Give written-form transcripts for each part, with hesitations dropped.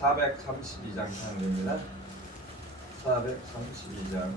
432장 창입니다. 432장.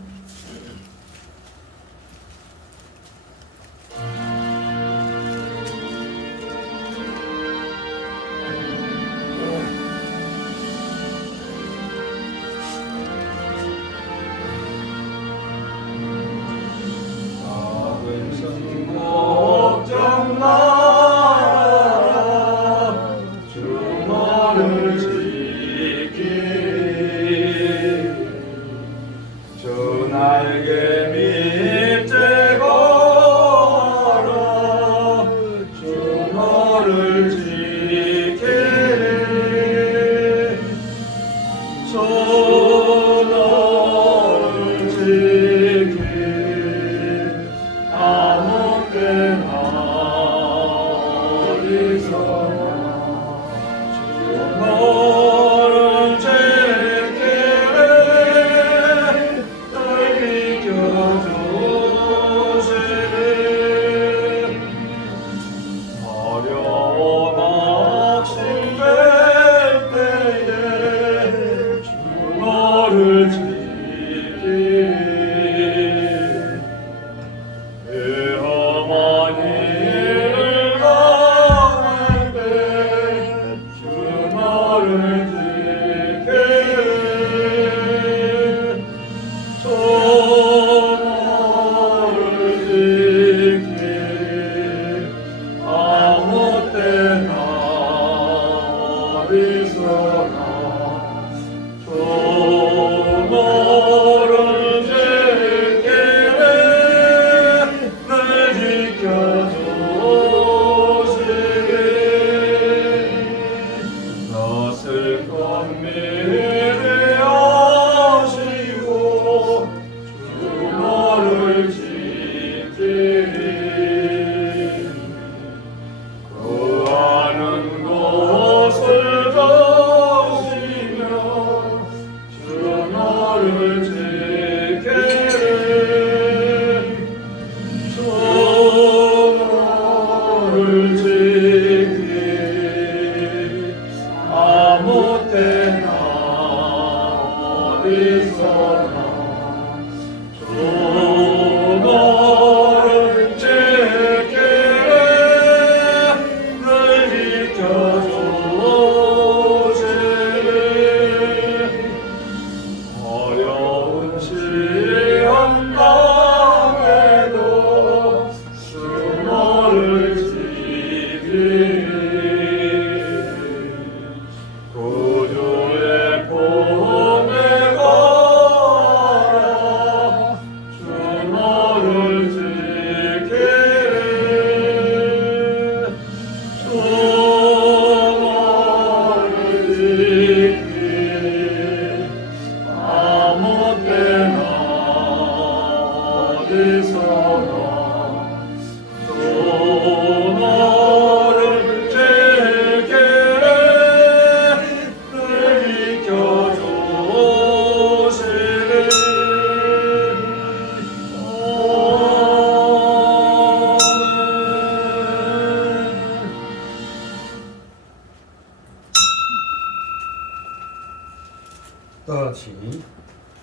다같이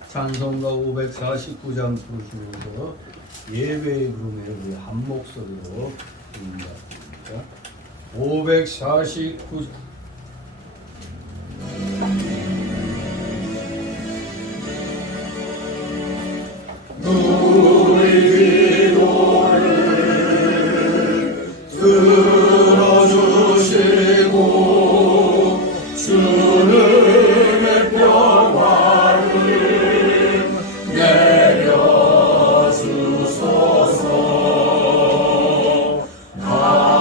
찬송가 549장 부르시면서 예배의 부름에 우리 한 목소리로 부릅니다. 549장 우리 기도를 들어주시고 주님의 평화를 내려주소서. 아멘.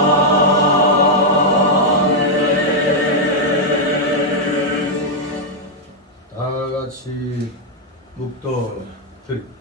다같이 묵도 드립니다.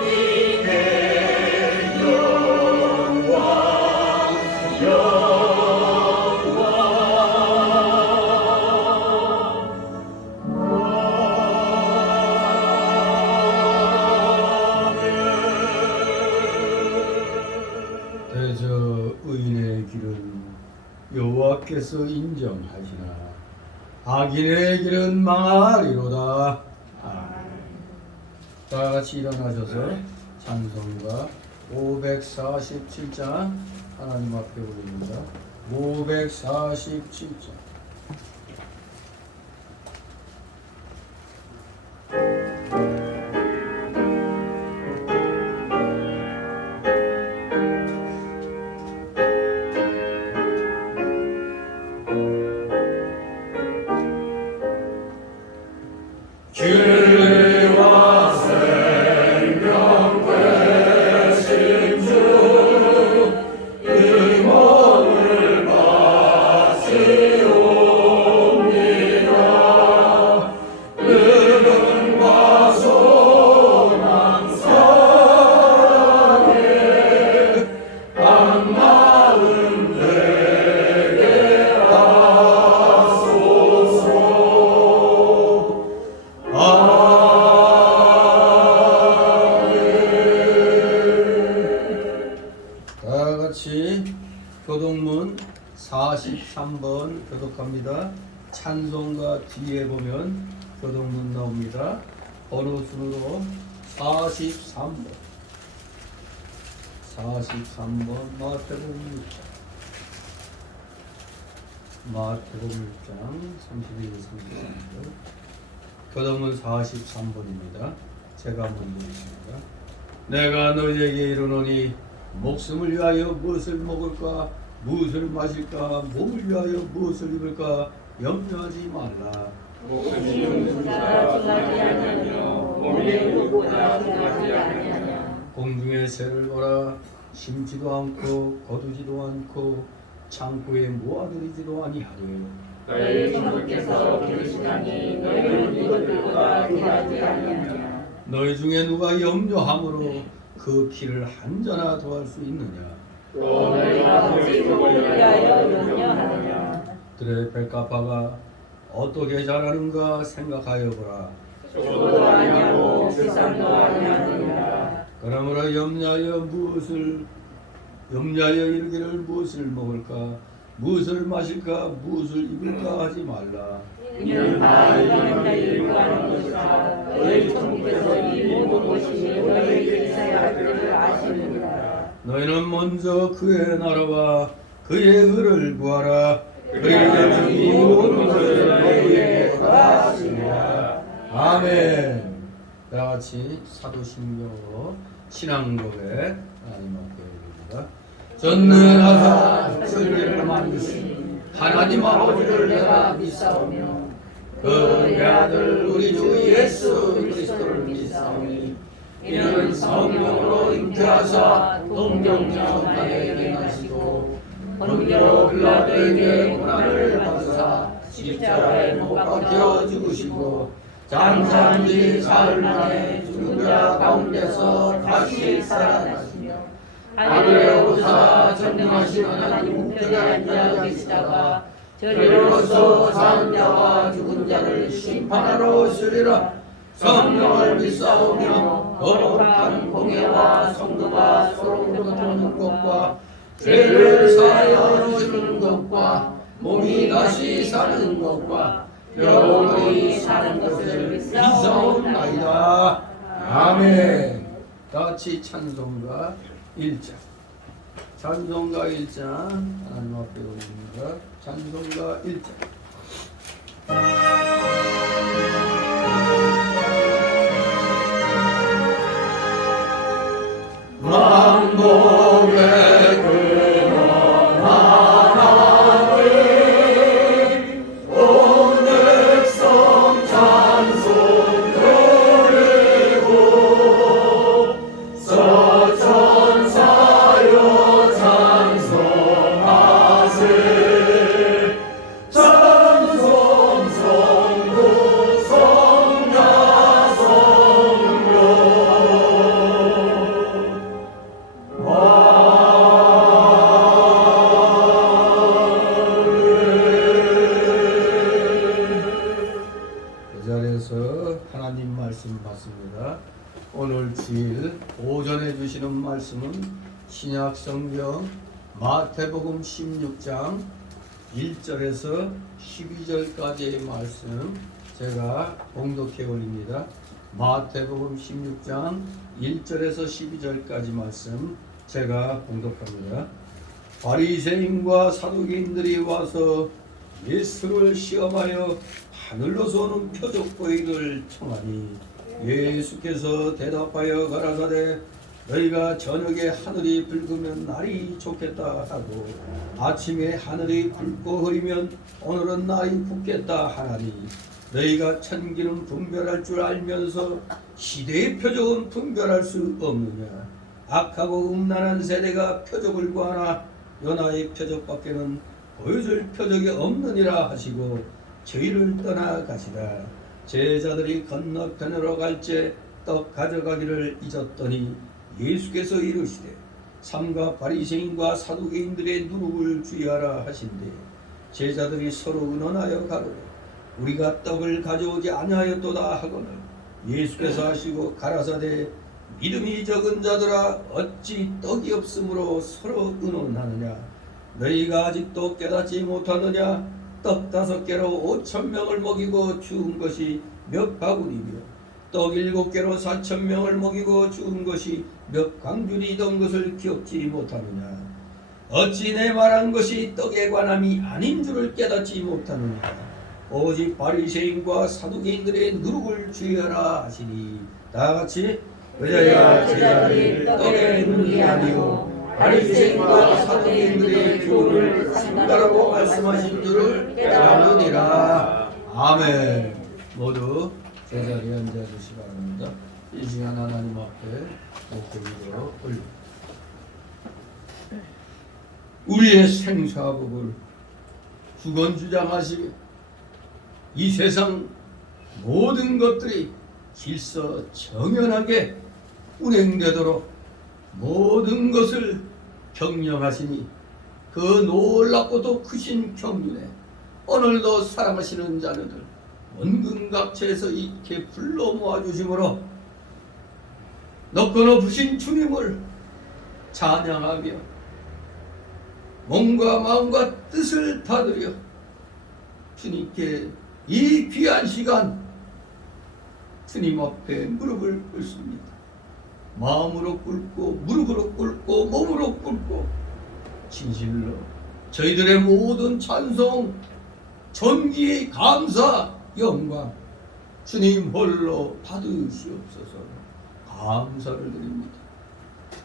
성삼위의 영광 대저 의인의 길은 여호와께서 인정하시나 악인의 길은 망하리로다. 다 같이 일어나셔서 찬송가 547장 하나님 앞에 올립니다. 547장. 죄와 생명 되신 주 이 몸을 마시옵니다. 믿음과 소망 사랑에 한 마음 되게 하소서. 다 같이 교동문 43번 교독합니다. 찬송가 뒤에 보면 교동문 나옵니다. 번호 순으로 43번. 43번 마태복음 6장. 마태복음 6장 31, 33절. 교동문 43번입니다. 제가 한번 읽겠습니다. 내가 너희에게 이르노니 목숨을 위하여 무엇을 먹을까 무엇을 마실까 몸을 위하여 무엇을 입을까 염려하지 말라. 목숨이 용수가 중하지 아니하며 몸이 욕보다 중하지 아니하냐. 공중의 새를 보라. 심지도 않고 거두지도 않고 창고에 모아두리지도 아니하리. 너희 주님께서 기르시나니 너희는 이것들보다 귀하지 아니하냐. 너희 중에 누가 염려함으로 그 길을 한자나 더할 수 있느냐. 또 너희가 어찌 그를 위하여 염려하느냐. 들의 백합화가 어떻게 자라는가 생각하여 보라. 주도 아니하고 세상도 아니하느니라. 그러므로 염려하여 이르기를 무엇을 먹을까 무엇을 마실까 무엇을 입을까 하지 말라. 이는 다 인간의 일을 하는 것이라. 너희 주님께서 이 모든 것이 너희에게 있어야 할 때를 아시느니라. 너희는 먼저 그의 나라와 그의 의를 구하라. 그리하면 이 모든 것을 너희에게 더하시리라. 아멘. 다 같이 사도신경으로 신앙고백 하나님 앞에 올립니다. 전능하사 천지를 만드신 하나님 아버지를 내가 믿사오며 그 내 아들 우리 주 예수 그리스도를 믿사오니 이는 성령으로 잉태하사 동정녀 마리아에게 나시고 본디오 빌라도에게 고난을 받으사 십자가에 못 박혀 죽으시고 장사한 지 사흘 만에 죽은 자 가운데서 다시 살아나시며 하늘에 오르사 전능하신 하나님 우편에 앉아 계시다가 저리로서 사는 자와 죽은 자를 심판하러 오시리라. 성령을 믿사오며 거룩한 공예와 성도가 서로 교통하는 것과 죄를 사하여 주시는 것과 몸이 다시 사는 것과 영원히 사는 것을 믿사옵나이다. 아멘. 다같이 찬송가 1장. 찬송가 1장 하나님 앞에 올립니다. 찬송가 1장. 만복의 근원 하나님 온 백성 찬송 드리고 서천사여 찬송하세 찬송소 앞에서 하나님 말씀 받습니다. 오늘 주일 오전에 주시는 말씀은 신약 성경 마태복음 16장 1절에서 12절까지의 말씀 제가 봉독해 올립니다. 마태복음 16장 1절에서 12절까지 말씀 제가 봉독합니다. 바리새인과 사두개인들이 와서 예수를 시험하여 하늘로서 오는 표적 보이를 청하니 예수께서 대답하여 가라사대 너희가 저녁에 하늘이 붉으면 날이 좋겠다 하고 아침에 하늘이 붉고 흐리면 오늘은 날이 붓겠다 하나니 너희가 천기는 분별할 줄 알면서 시대의 표적은 분별할 수 없느냐. 악하고 음란한 세대가 표적을 구하나 요나의 표적밖에는 보여줄 표적이 없느니라 하시고 저희를 떠나가시다. 제자들이 건너편으로 갈째 떡 가져가기를 잊었더니 예수께서 이르시되 삼가 바리새인과 사두개인들의 누룩을 주의하라 하신대 제자들이 서로 의논하여 가로되 우리가 떡을 가져오지 아니하였도다 하거늘 예수께서 하시고 가라사대 믿음이 적은 자들아 어찌 떡이 없으므로 서로 의논하느냐. 너희가 아직도 깨닫지 못하느냐. 떡 5개로 5,000명을 먹이고 죽은 것이 몇 바구니며 떡 7개로 4,000명을 먹이고 죽은 것이 몇 광줄이던 것을 기억지 못하느냐. 어찌 내 말한 것이 떡에 관함이 아닌 줄을 깨닫지 못하느냐. 오직 바리새인과 사두개인들의 누룩을 주의하라 하시니 다같이 의자야 제자들이 떡의 누룩이 아니요 바리새인과 사두개인들의 교훈을 삼가라고 말씀하신 줄을 깨달으니라. 아멘. 모두 제자리에 앉아주시기 바랍니다. 이 시간 하나님 앞에 목소리로 올립니다. 우리의 생사복을 주권주장하시며 이 세상 모든 것들이 질서정연하게 운행되도록 모든 것을 경영하시니 그 놀랍고도 크신 경륜에 오늘도 사랑하시는 자녀들 원근각체에서 이렇게 불러 모아주심으로 높고 높으신 주님을 찬양하며 몸과 마음과 뜻을 다드려 주님께 이 귀한 시간 주님 앞에 무릎을 꿇습니다. 마음으로 꿇고 무릎으로 꿇고 몸으로 꿇고 진실로 저희들의 모든 찬송 존귀 감사 영광 주님 홀로 받으시옵소서. 감사를 드립니다.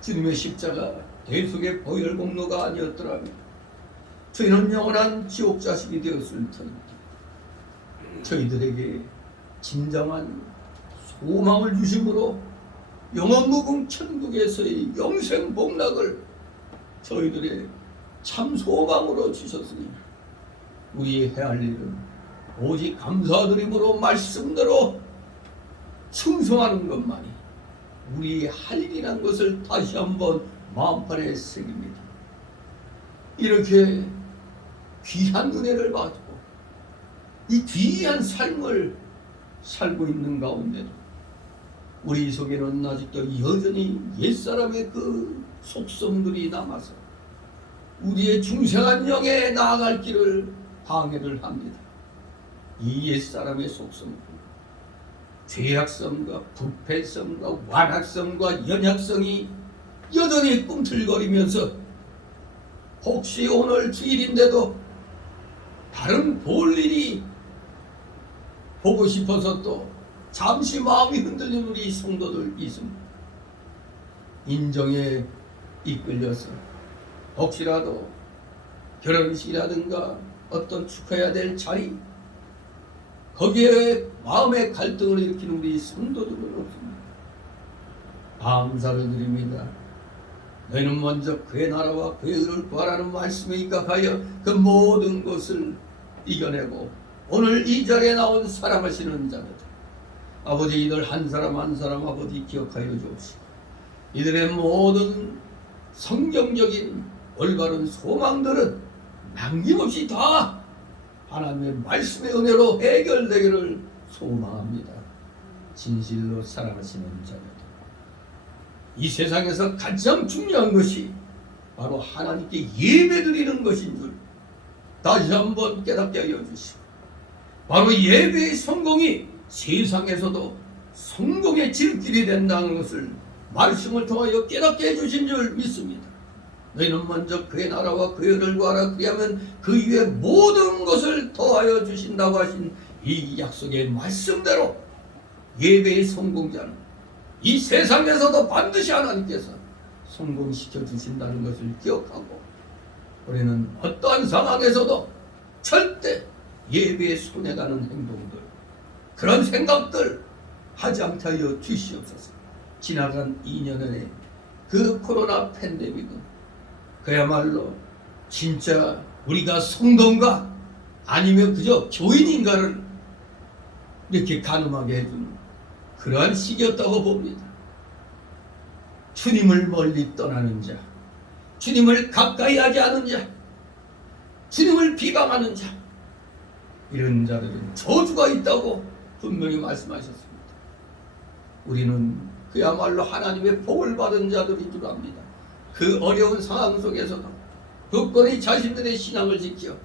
주님의 십자가 대속의 보혈 공로가 아니었더라면 저희는 영원한 지옥 자식이 되었을 터입니다. 저희들에게 진정한 소망을 주심으로 영원무궁 천국에서의 영생 복락을 저희들의 참 소망으로 주셨으니 우리 해야 할 일은 오직 감사드림으로 말씀대로 충성하는 것만이 우리의 할 일이란 것을 다시 한번 마음판에 새깁니다. 이렇게 귀한 은혜를 받고 이 귀한 삶을 살고 있는 가운데도 우리 속에는 아직도 여전히 옛사람의 그 속성들이 남아서 우리의 중생한 영에 나아갈 길을 방해를 합니다. 이 옛사람의 속성들 죄악성과 부패성과 완악성과 연약성이 여전히 꿈틀거리면서 혹시 오늘 주일인데도 다른 볼 일이 보고 싶어서 또 잠시 마음이 흔들리는 우리 성도들 있습니다. 인정에 이끌려서 혹시라도 결혼식이라든가 어떤 축하해야 될 자리 거기에 마음의 갈등을 일으키는 우리 성도들은 없습니다. 감사를 드립니다. 너희는 먼저 그의 나라와 그의 의를 구하라는 말씀에 입각하여 그 모든 것을 이겨내고 오늘 이 자리에 나온 사랑하시는 자들 아버지 이들 한 사람 한 사람 아버지 기억하여 주옵시고 이들의 모든 성경적인 올바른 소망들은 남김없이 다 하나님의 말씀의 은혜로 해결되기를 소망합니다. 진실로 사랑하시는 자녀들, 이 세상에서 가장 중요한 것이 바로 하나님께 예배드리는 것인 줄 다시 한번 깨닫게 하여 주시고, 바로 예배의 성공이 세상에서도 성공의 질길이 된다는 것을 말씀을 통하여 깨닫게 해주신 줄 믿습니다. 너희는 먼저 그의 나라와 그의 의를 구하라, 그리하면 그 위에 모든 것을 더하여 주신다고 하신 이 약속의 말씀대로 예배의 성공자는 이 세상에서도 반드시 하나님께서 성공시켜 주신다는 것을 기억하고, 우리는 어떠한 상황에서도 절대 예배에 손해가는 행동들, 그런 생각들 하지 않게 하여 주시옵소서. 지나간 2년의 그 코로나 팬데믹은 그야말로 진짜 우리가 성도인가 아니면 그저 교인인가를 이렇게 가늠하게 해주는 그러한 시기였다고 봅니다. 주님을 멀리 떠나는 자, 주님을 가까이 하지 않은 자, 주님을 비방하는 자, 이런 자들은 저주가 있다고 분명히 말씀하셨습니다. 우리는 그야말로 하나님의 복을 받은 자들인 줄 압니다. 그 어려운 상황 속에서도 굳건히 자신들의 신앙을 지켜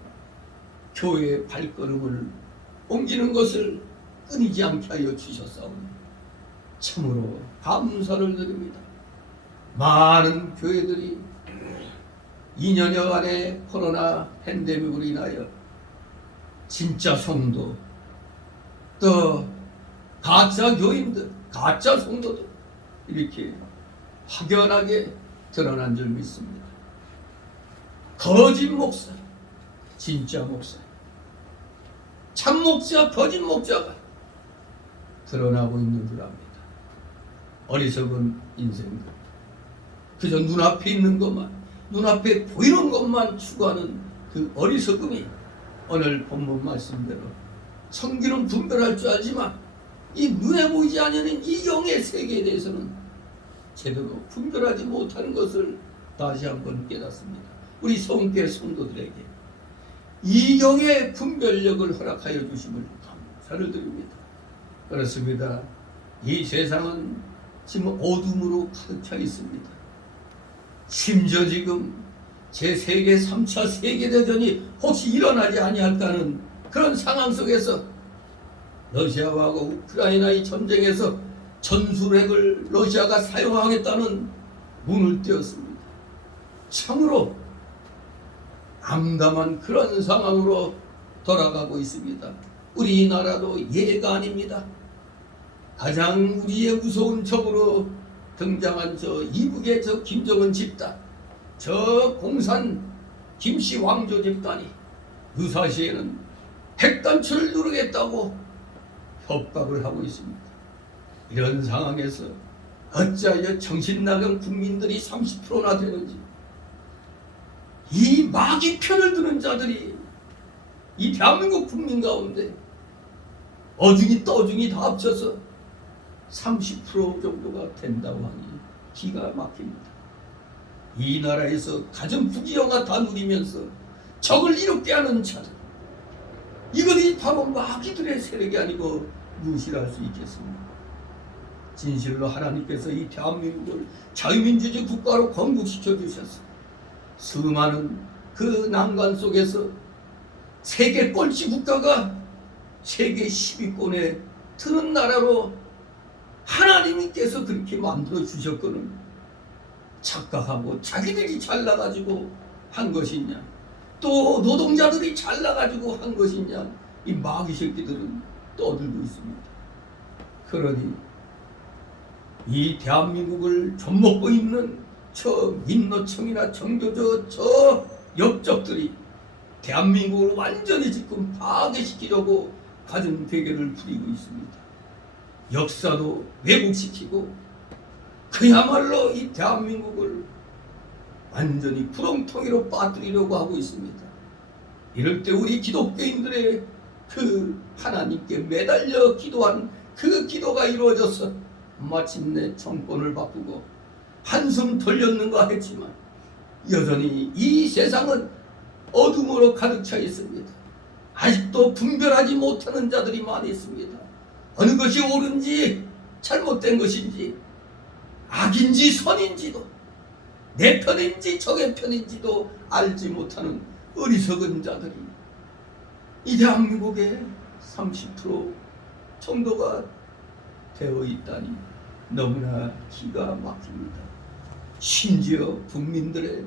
교회의 발걸음을 옮기는 것을 끊이지 않게 하여 주셨사오니 참으로 감사를 드립니다. 많은 교회들이 2년여간의 코로나 팬데믹으로 인하여 진짜 성도, 또 가짜 교인들, 가짜 성도들 이렇게 확연하게 드러난 줄 믿습니다. 거짓 목사, 진짜 목사, 참 목사, 거짓 목사가 드러나고 있는 줄 압니다. 어리석은 인생들, 그저 눈앞에 있는 것만, 눈앞에 보이는 것만 추구하는 그 어리석음이 오늘 본문 말씀대로 성기는 분별할 줄 알지만 이 눈에 보이지 않는 이 영의 세계에 대해서는 제대로 분별하지 못하는 것을 다시 한번 깨닫습니다. 우리 성교회 성도들에게 이 영의 분별력을 허락하여 주심을 감사를 드립니다. 그렇습니다. 이 세상은 지금 어둠으로 가득 차 있습니다. 심지어 지금 제3계 3차 세계대전이 혹시 일어나지 아니할까는 그런 상황 속에서 러시아와 우크라이나의 전쟁에서 전술핵을 러시아가 사용하겠다는 문을 띄웠습니다. 참으로 암담한 그런 상황으로 돌아가고 있습니다. 우리나라도 예가 아닙니다. 가장 우리의 무서운 적으로 등장한 저 이북의 저 김정은 집단, 저 공산 김씨 왕조 집단이 유사시에는 핵단추를 누르겠다고 협박을 하고 있습니다. 이런 상황에서 어찌하여 정신나간 국민들이 30%나 되는지, 이 마귀 편을 드는 자들이 이 대한민국 국민 가운데 어중이 떠중이 다 합쳐서 30% 정도가 된다고 하니 기가 막힙니다. 이 나라에서 가장 부귀영화 다 누리면서 적을 이롭게 하는 자들, 이것이 바로 마귀들의 세력이 아니고 무엇이라 할 수 있겠습니까? 진실로 하나님께서 이 대한민국을 자유민주주의 국가로 건국시켜 주셨습니다. 수많은 그 난관 속에서 세계 꼴찌 국가가 세계 10위권에 드는 나라로 하나님께서 그렇게 만들어 주셨거든 착각하고 자기들이 잘나가지고 한 것이냐, 또 노동자들이 잘나가지고 한 것이냐, 이 마귀 새끼들은 떠들고 있습니다. 그러니 이 대한민국을 좀먹고 있는 저 민노총이나 정교조 저 역적들이 대한민국을 완전히 지금 파괴시키려고 가진 대결을 부리고 있습니다. 역사도 왜곡시키고 그야말로 이 대한민국을 완전히 구렁텅이로 빠뜨리려고 하고 있습니다. 이럴 때 우리 기독교인들의 그 하나님께 매달려 기도한 그 기도가 이루어져서 마침내 정권을 바꾸고 한숨 돌렸는가 했지만 여전히 이 세상은 어둠으로 가득 차 있습니다. 아직도 분별하지 못하는 자들이 많이 있습니다. 어느 것이 옳은지 잘못된 것인지 악인지 선인지도 내 편인지 적의 편인지도 알지 못하는 어리석은 자들이 이 대한민국의 30% 정도가 되어 있다니 너무나 기가 막힙니다. 심지어 국민들의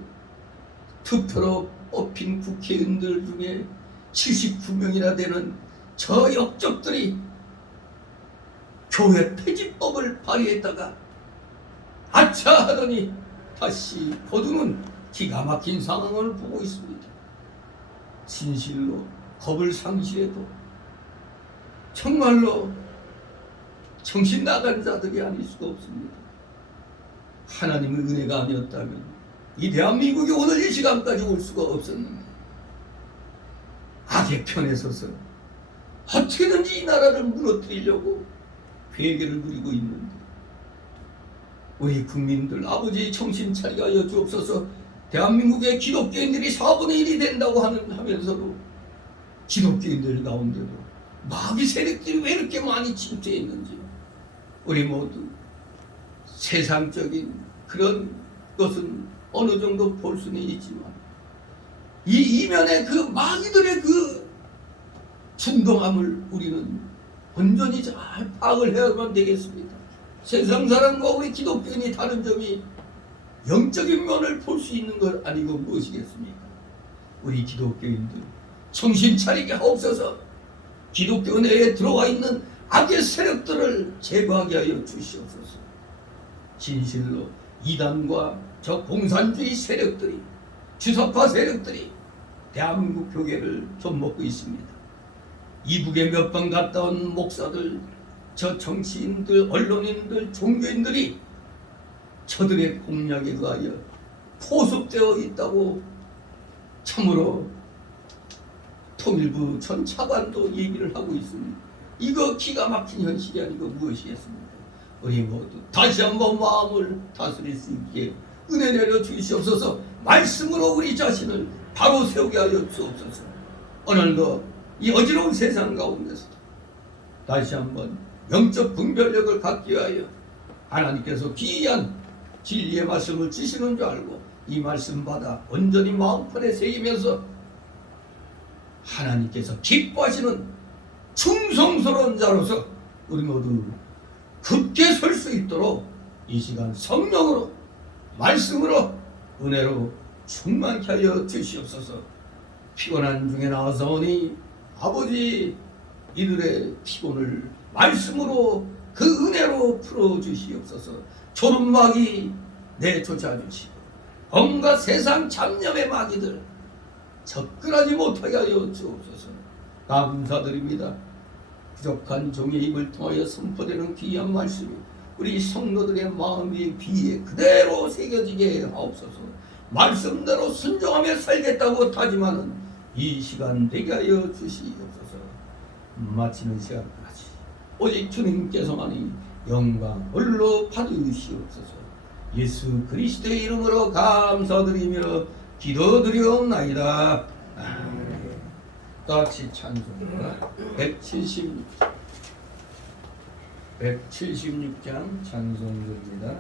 투표로 뽑힌 국회의원들 중에 79명이나 되는 저 역적들이 교회 폐지법을 발의했다가 아차 하더니 다시 거두는 기가 막힌 상황을 보고 있습니다. 진실로 겁을 상실해도 정말로 정신 나간 자들이 아닐 수가 없습니다. 하나님의 은혜가 아니었다면 이 대한민국이 오늘 이 시간까지 올 수가 없었는데 악의 편에 서서 어떻게든지 이 나라를 무너뜨리려고 괴계를 부리고 있는데 우리 국민들 아버지 정신 차리게 하여 주옵소서. 대한민국의 기독교인들이 4분의 1이 된다고 하면서도 기독교인들 가운데도 마귀 세력들이 왜 이렇게 많이 침투해 있는지 우리 모두 세상적인 그런 것은 어느 정도 볼 수는 있지만 이 이면의 그 마귀들의 그 충동함을 우리는 온전히 잘 파악을 해야만 되겠습니다. 세상 사람과 우리 기독교인이 다른 점이 영적인 면을 볼 수 있는 것 아니고 무엇이겠습니까? 우리 기독교인들 정신 차리게 하옵소서. 기독교 내에 들어와 있는 악의 세력들을 제거하게 하여 주시옵소서. 진실로 이단과 저 공산주의 세력들이 주석파 세력들이 대한민국 교계를 좀먹고 있습니다. 이북에 몇 번 갔다 온 목사들, 저 정치인들, 언론인들, 종교인들이 저들의 공략에 의하여 포섭되어 있다고 참으로 통일부 전 차관도 얘기를 하고 있습니다. 이거 기가 막힌 현실이 아니고 무엇이겠습니까? 우리 모두 다시 한번 마음을 다스릴 수 있게 은혜 내려 주시옵소서. 말씀으로 우리 자신을 바로 세우게 하여 주옵소서. 오늘도 이 어지러운 세상 가운데서 다시 한번 영적 분별력을 갖기 위하여 하나님께서 귀한 진리의 말씀을 주시는 줄 알고 이 말씀 받아 온전히 마음판에 새기면서 하나님께서 기뻐하시는 충성스러운 자로서 우리 모두 굳게 설 수 있도록 이 시간 성령으로 말씀으로 은혜로 충만케 하여 주시옵소서. 피곤한 중에 나와서오니 아버지 이들의 피곤을 말씀으로 그 은혜로 풀어주시옵소서. 졸음마귀 내쫓아주시고 온갖 세상 잡념의 마귀들 접근하지 못하게 하여 주옵소서. 감사드립니다. 부족한 종의 입을 통하여 선포되는 귀한 말씀이 우리 성도들의 마음 위에 귀에 그대로 새겨지게 하옵소서. 말씀대로 순종하며 살겠다고 다짐하는 이 시간 되게 하여 주시옵소서. 마치는 시간까지 오직 주님께서만이 영광 홀로 받으시옵소서. 예수 그리스도의 이름으로 감사드리며 기도드리옵나이다. 아멘. 같이 찬송가 176장 찬송입니다.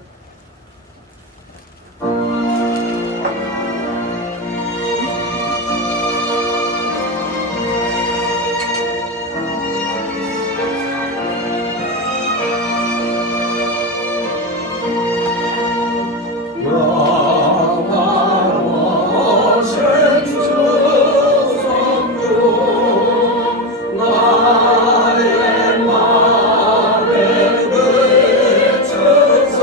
나의 마음에 그쳐서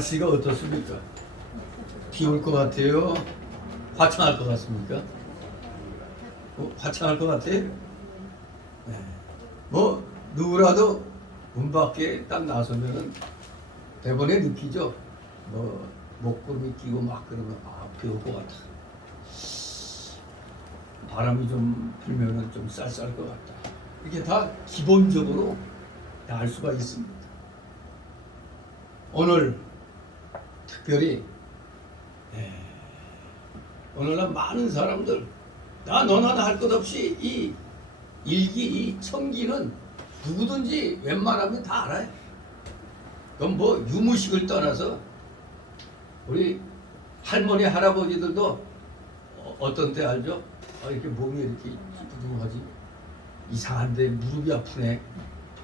날씨가 어떻습니까? 비 올 것 같아요? 화창할 것 같습니까? 화창할 것 같아요? 네. 뭐 누구라도 문 밖에 딱 나서면은 대번에 느끼죠. 뭐 목구름이 끼고 막 그러면 비 올 것 같아. 바람이 좀 불면은 좀 쌀쌀할 것 같다. 이게 다 기본적으로 다 알 수가 있습니다. 오늘 특별히 오늘날 많은 사람들 나 너나 할 것 없이 이 일기, 이 청기는 누구든지 웬만하면 다 알아요. 그럼 뭐 유무식을 떠나서 우리 할머니, 할아버지들도 어떤 때 알죠? 이렇게 몸이 이렇게 부둥하지 이상한데 무릎이 아프네.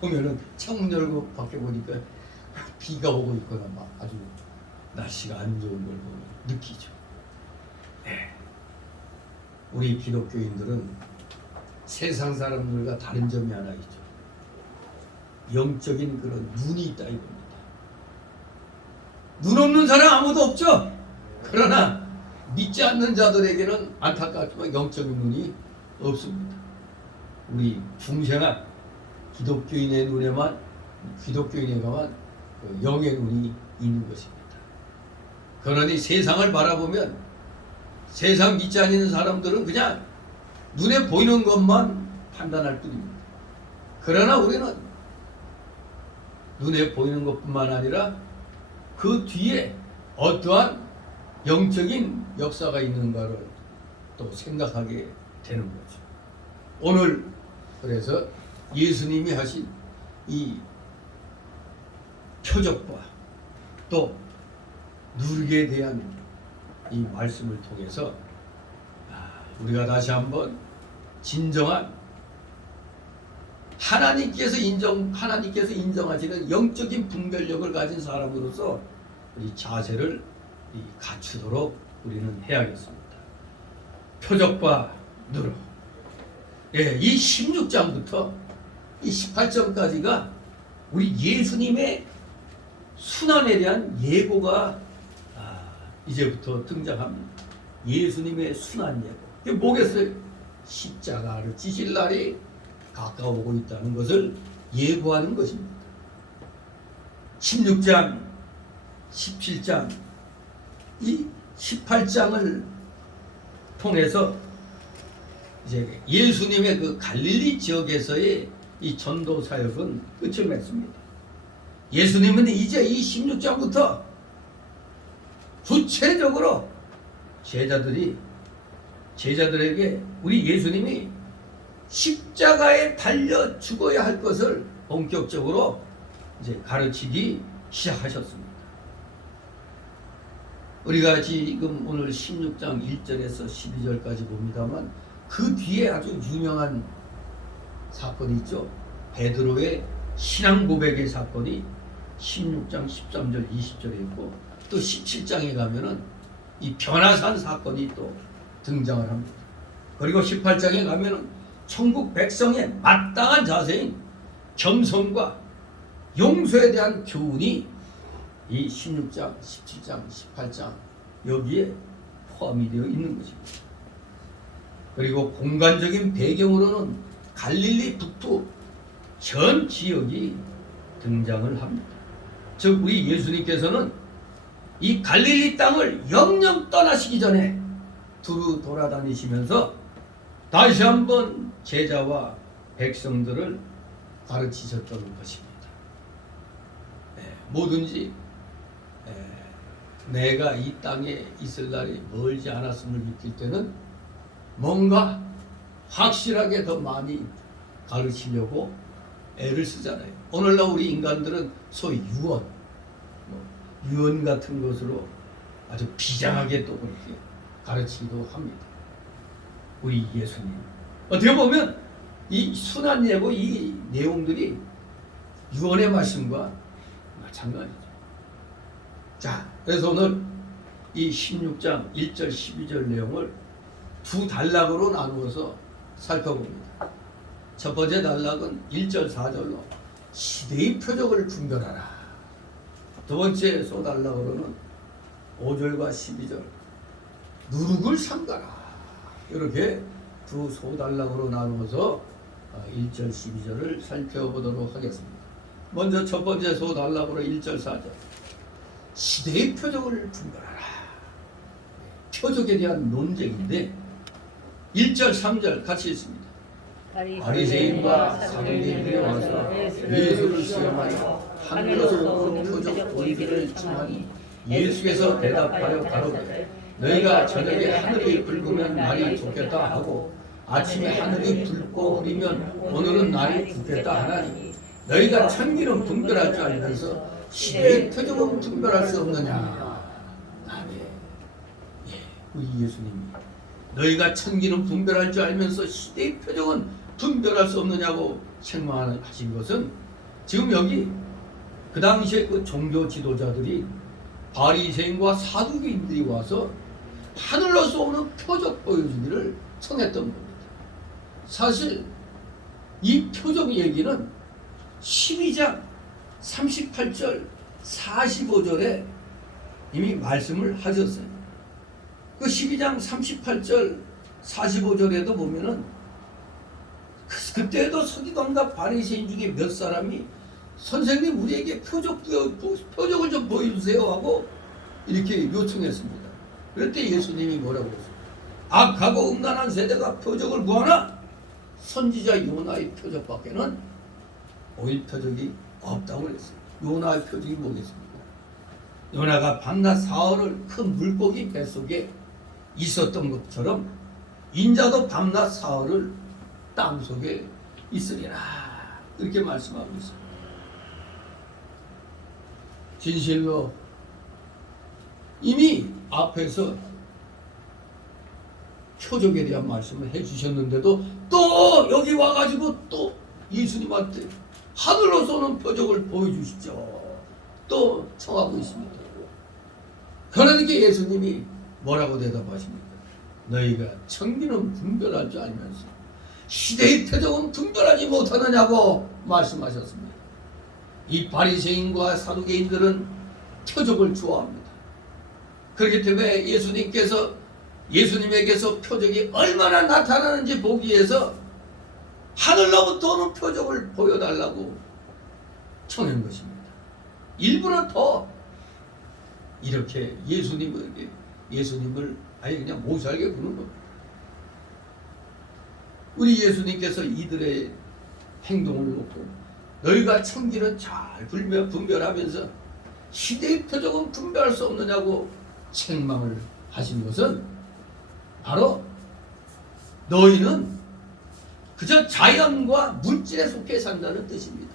보면은 창문 열고 밖에 보니까 비가 오고 있거나 막 아주 날씨가 안 좋은 걸 보면 느끼죠. 네. 우리 기독교인들은 세상 사람들과 다른 점이 하나 있죠. 영적인 그런 눈이 있다 이겁니다. 눈 없는 사람 아무도 없죠. 그러나 믿지 않는 자들에게는 안타깝지만 영적인 눈이 없습니다. 우리 중생한 기독교인의 눈에만 그 영의 눈이 있는 것입니다. 그러니 세상을 바라보면 세상 믿지 않는 사람들은 그냥 눈에 보이는 것만 판단할 뿐입니다. 그러나 우리는 눈에 보이는 것뿐만 아니라 그 뒤에 어떠한 영적인 역사가 있는가를 또 생각하게 되는 거죠. 오늘 그래서 예수님이 하신 이 표적과 또 누룩에 대한 이 말씀을 통해서 우리가 다시 한번 진정한 하나님께서 인정하시는 영적인 분별력을 가진 사람으로서 우리 자세를 갖추도록 우리는 해야겠습니다. 표적과 누룩. 이 16장부터 이 18장까지가 우리 예수님의 순환에 대한 예고가 이제부터 등장합니다. 예수님의 순환 예고. 이게 뭐겠어요? 십자가를 지실 날이 가까워오고 있다는 것을 예고하는 것입니다. 16장, 17장, 이 18장을 통해서 이제 예수님의 그 갈릴리 지역에서의 이 전도 사역은 끝을 맺습니다. 예수님은 이제 이 16장부터 구체적으로 제자들에게 우리 예수님이 십자가에 달려 죽어야 할 것을 본격적으로 이제 가르치기 시작하셨습니다. 우리가 지금 오늘 16장 1절에서 12절까지 봅니다만 그 뒤에 아주 유명한 사건이 있죠. 베드로의 신앙 고백의 사건이 16장 13절 20절에 있고 또 17장에 가면은 이 변화산 사건이 또 등장을 합니다. 그리고 18장에 가면은 천국 백성의 마땅한 자세인 겸손과 용서에 대한 교훈이 이 16장, 17장, 18장 여기에 포함이 되어 있는 것입니다. 그리고 공간적인 배경으로는 갈릴리 북부 전 지역이 등장을 합니다. 즉 우리 예수님께서는 이 갈릴리 땅을 영영 떠나시기 전에 두루 돌아다니시면서 다시 한번 제자와 백성들을 가르치셨던 것입니다. 뭐든지 내가 이 땅에 있을 날이 멀지 않았음을 느낄 때는 뭔가 확실하게 더 많이 가르치려고 애를 쓰잖아요. 오늘날 우리 인간들은 소위 유언 같은 것으로 아주 비장하게 또 그렇게 가르치기도 합니다. 우리 예수님 어떻게 보면 이 순환 예고 이 내용들이 유언의 말씀과 마찬가지죠. 자, 그래서 오늘 이 16장 1절 12절 내용을 두 단락으로 나누어서 살펴봅니다. 첫 번째 단락은 1절 4절로 시대의 표적을 분별하라. 두 번째 소달락으로는 5절과 12절 누룩을 삼가라 이렇게 두 소달락으로 나누어서 1절 12절을 살펴보도록 하겠습니다. 먼저 첫 번째 소달락으로 1절 4절 시대의 표적을 분별하라. 표적에 대한 논쟁인데 1절 3절 같이 있습니다. 바리새인과 사두개인들이 와서 예수를 시험하여 하늘에서 온 표적 보이기를 청하니 예수께서 대답하여 가로되 너희가 저녁에 하늘이 붉으면 날이 좋겠다 하고 아침에 하늘이 붉고 흐리면 오늘은 날이 좋겠다 하나니 너희가 천기는 분별할 줄 알면서 시대의 표적은 분별할 수 없느냐. 아멘. 우리 예수님이 너희가 천기는 분별할 줄 알면서 시대의 표적은 분별할 수 없느냐고 책망하신 것은 지금 여기 그 당시에 그 종교 지도자들이 바리새인과 사두개인들이 와서 하늘로서 오는 표적 보여주기를 청했던 겁니다. 사실 이 표적 얘기는 12장 38절 45절에 이미 말씀을 하셨어요. 그 12장 38절 45절에도 보면은 그때도 서기관과 바리새인 중에 몇 사람이 선생님 우리에게 표적을 좀 보여주세요 하고 이렇게 요청했습니다. 그럴 때 예수님이 뭐라고 했어요? 악하고 음란한 세대가 표적을 구하나 선지자 요나의 표적밖에는 보일 표적이 없다고 그랬어요. 요나의 표적이 뭐겠습니까? 요나가 밤낮 사흘을 큰 물고기 뱃속에 있었던 것처럼 인자도 밤낮 사흘을 땅속에 있으리라 이렇게 말씀하고 있습니다. 진실로 이미 앞에서 표적에 대한 말씀을 해주셨는데도 또 여기 와가지고 또 예수님한테 하늘로서 오는 표적을 보여주시죠. 또 청하고 있습니다. 그러니까 예수님이 뭐라고 대답하십니까? 너희가 천기는 분별할 줄 알면서 시대의 표적은 분별하지 못하느냐고 말씀하셨습니다. 이 바리새인과 사두개인들은 표적을 좋아합니다. 그렇기 때문에 예수님에게서 표적이 얼마나 나타나는지 보기 위해서 하늘로부터 오는 표적을 보여달라고 청한 것입니다. 일부러 더 이렇게 예수님을 아예 그냥 못 살게 구는 겁니다. 우리 예수님께서 이들의 행동을 놓고 너희가 천기는 잘 분별하면서 시대의 표적은 분별할 수 없느냐고 책망을 하신 것은 바로 너희는 그저 자연과 물질에 속해 산다는 뜻입니다.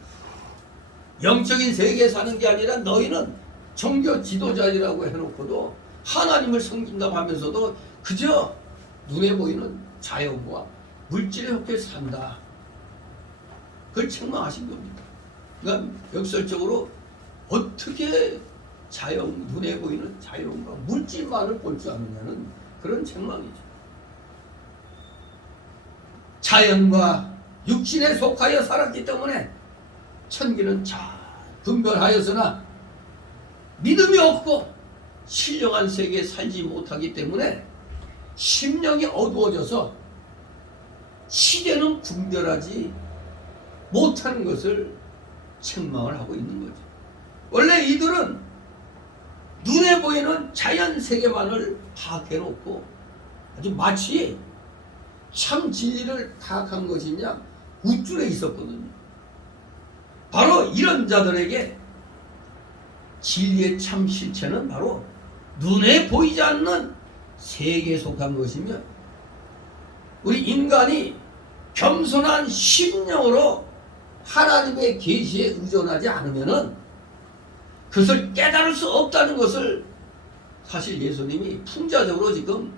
영적인 세계에 사는 게 아니라 너희는 종교 지도자이라고 해놓고도 하나님을 섬긴다고 하면서도 그저 눈에 보이는 자연과 물질에 속해 산다. 그걸 책망하신 겁니다. 그러니까 역설적으로 어떻게 눈에 보이는 자연과 물질만을 볼 줄 아느냐는 그런 책망이죠. 자연과 육신에 속하여 살았기 때문에 천기는 잘 분별하였으나 믿음이 없고 신령한 세계에 살지 못하기 때문에 심령이 어두워져서 시대는 분별하지 못하는 것을 책망을 하고 있는 거죠. 원래 이들은 눈에 보이는 자연 세계만을 파악해놓고 아주 마치 참 진리를 파악한 것이냐 우쭐에 있었거든요. 바로 이런 자들에게 진리의 참 실체는 바로 눈에 보이지 않는 세계에 속한 것이며 우리 인간이 겸손한 심령으로 하나님의 계시에 의존하지 않으면은 그것을 깨달을 수 없다는 것을 사실 예수님이 풍자적으로 지금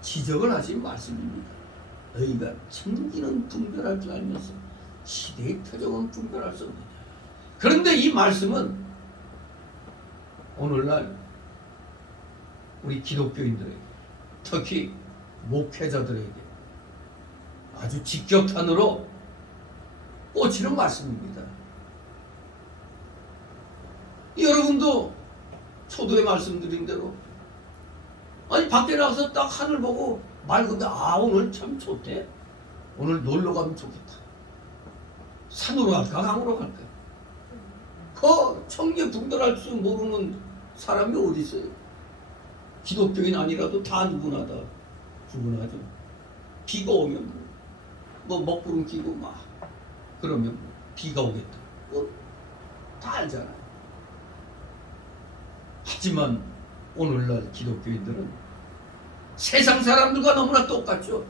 지적을 하신 말씀입니다. 너희가 천기는 분별할 줄 알면서 시대의 표적은 분별할 수 없느냐. 그런데 이 말씀은 오늘날 우리 기독교인들에게 특히 목회자들에게 아주 직격탄으로 꽂히는 말씀입니다. 여러분 지금도 초도에 말씀드린 대로 아니 밖에 나가서 딱 하늘 보고 맑은데 아 오늘 참 좋대. 오늘 놀러 가면 좋겠다. 산으로 갈까 강으로 갈까? 그 청계분별할 줄 모르는 사람이 어디 있어요? 기독교인 아니라도 다 누구나 다 구분하죠. 비가 오면 뭐 먹구름 끼고 막 그러면 비가 오겠다. 다 알잖아요. 하지만 오늘날 기독교인들은 세상 사람들과 너무나 똑같죠.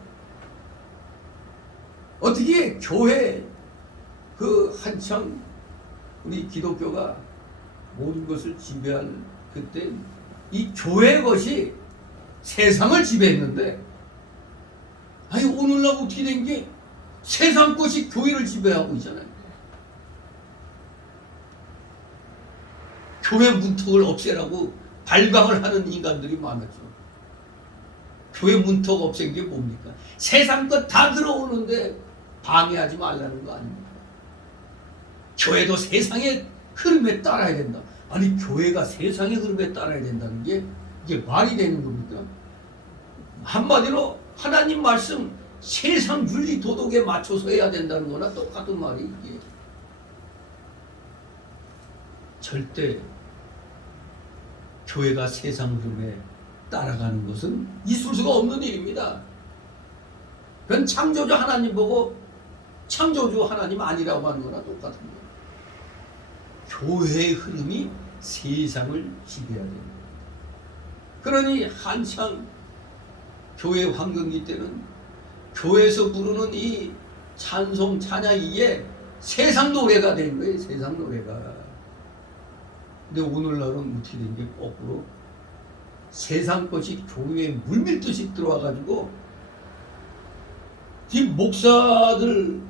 어떻게 교회 그 한창 우리 기독교가 모든 것을 지배할 그때 이 교회 것이 세상을 지배했는데 아니 오늘날 어떻게 된 게 세상 것이 교회를 지배하고 있잖아요. 교회 문턱을 없애라고 발광을 하는 인간들이 많았죠. 교회 문턱 없앤 게 뭡니까? 세상 것 다 들어오는데 방해하지 말라는 거 아닙니까? 교회도 세상의 흐름에 따라야 된다. 아니 교회가 세상의 흐름에 따라야 된다는 게 이게 말이 되는 겁니까? 한마디로 하나님 말씀 세상 윤리 도덕에 맞춰서 해야 된다는 거나 똑같은 말이 이게 절대 교회가 세상 흐름에 따라가는 것은 있을 수가 없는 일입니다. 그건 창조주 하나님 보고 창조주 하나님 아니라고 하는 거나 똑같은 거예요. 교회의 흐름이 세상을 지배해야 됩니다. 그러니 한창 교회 황금기 때는 교회에서 부르는 이 찬송 찬양 이게 세상 노래가 된 거예요. 세상 노래가. 근데 오늘날은 어떻게 된 게 거꾸로 세상 것이 교회에 물밀듯이 들어와가지고 이 목사들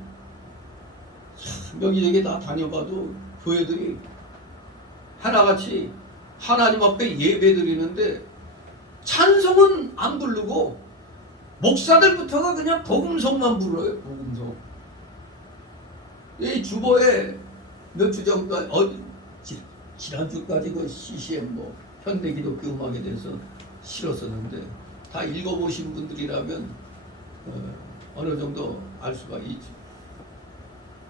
여기저기 다 다녀봐도 교회들이 하나같이 하나님 앞에 예배 드리는데 찬송은 안 부르고 목사들부터가 그냥 복음성만 불러요. 복음성. 이 주보에 몇 주 전까지 지난주까지 그 CCM 뭐 현대기독교 음악에 대해서 실었었는데 다 읽어보신 분들이라면 어느 정도 알 수가 있죠.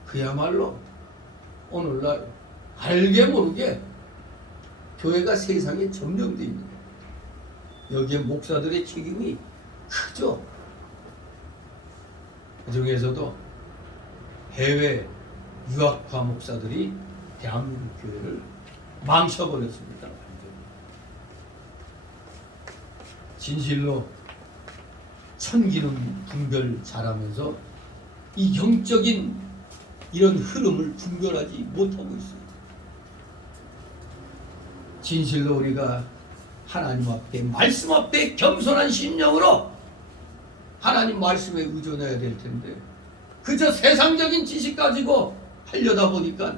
그야말로 오늘날 알게 모르게 교회가 세상에 점령되어 있는 거예요. 여기에 목사들의 책임이 크죠. 그 중에서도 해외 유학파 목사들이 대한민국 교회를 망쳐버렸습니다. 진실로 천기는 분별 잘하면서 이 영적인 이런 흐름을 분별하지 못하고 있어요. 진실로 우리가 하나님 앞에 말씀 앞에 겸손한 심령으로 하나님 말씀에 의존해야 될 텐데 그저 세상적인 지식 가지고 하려다 보니까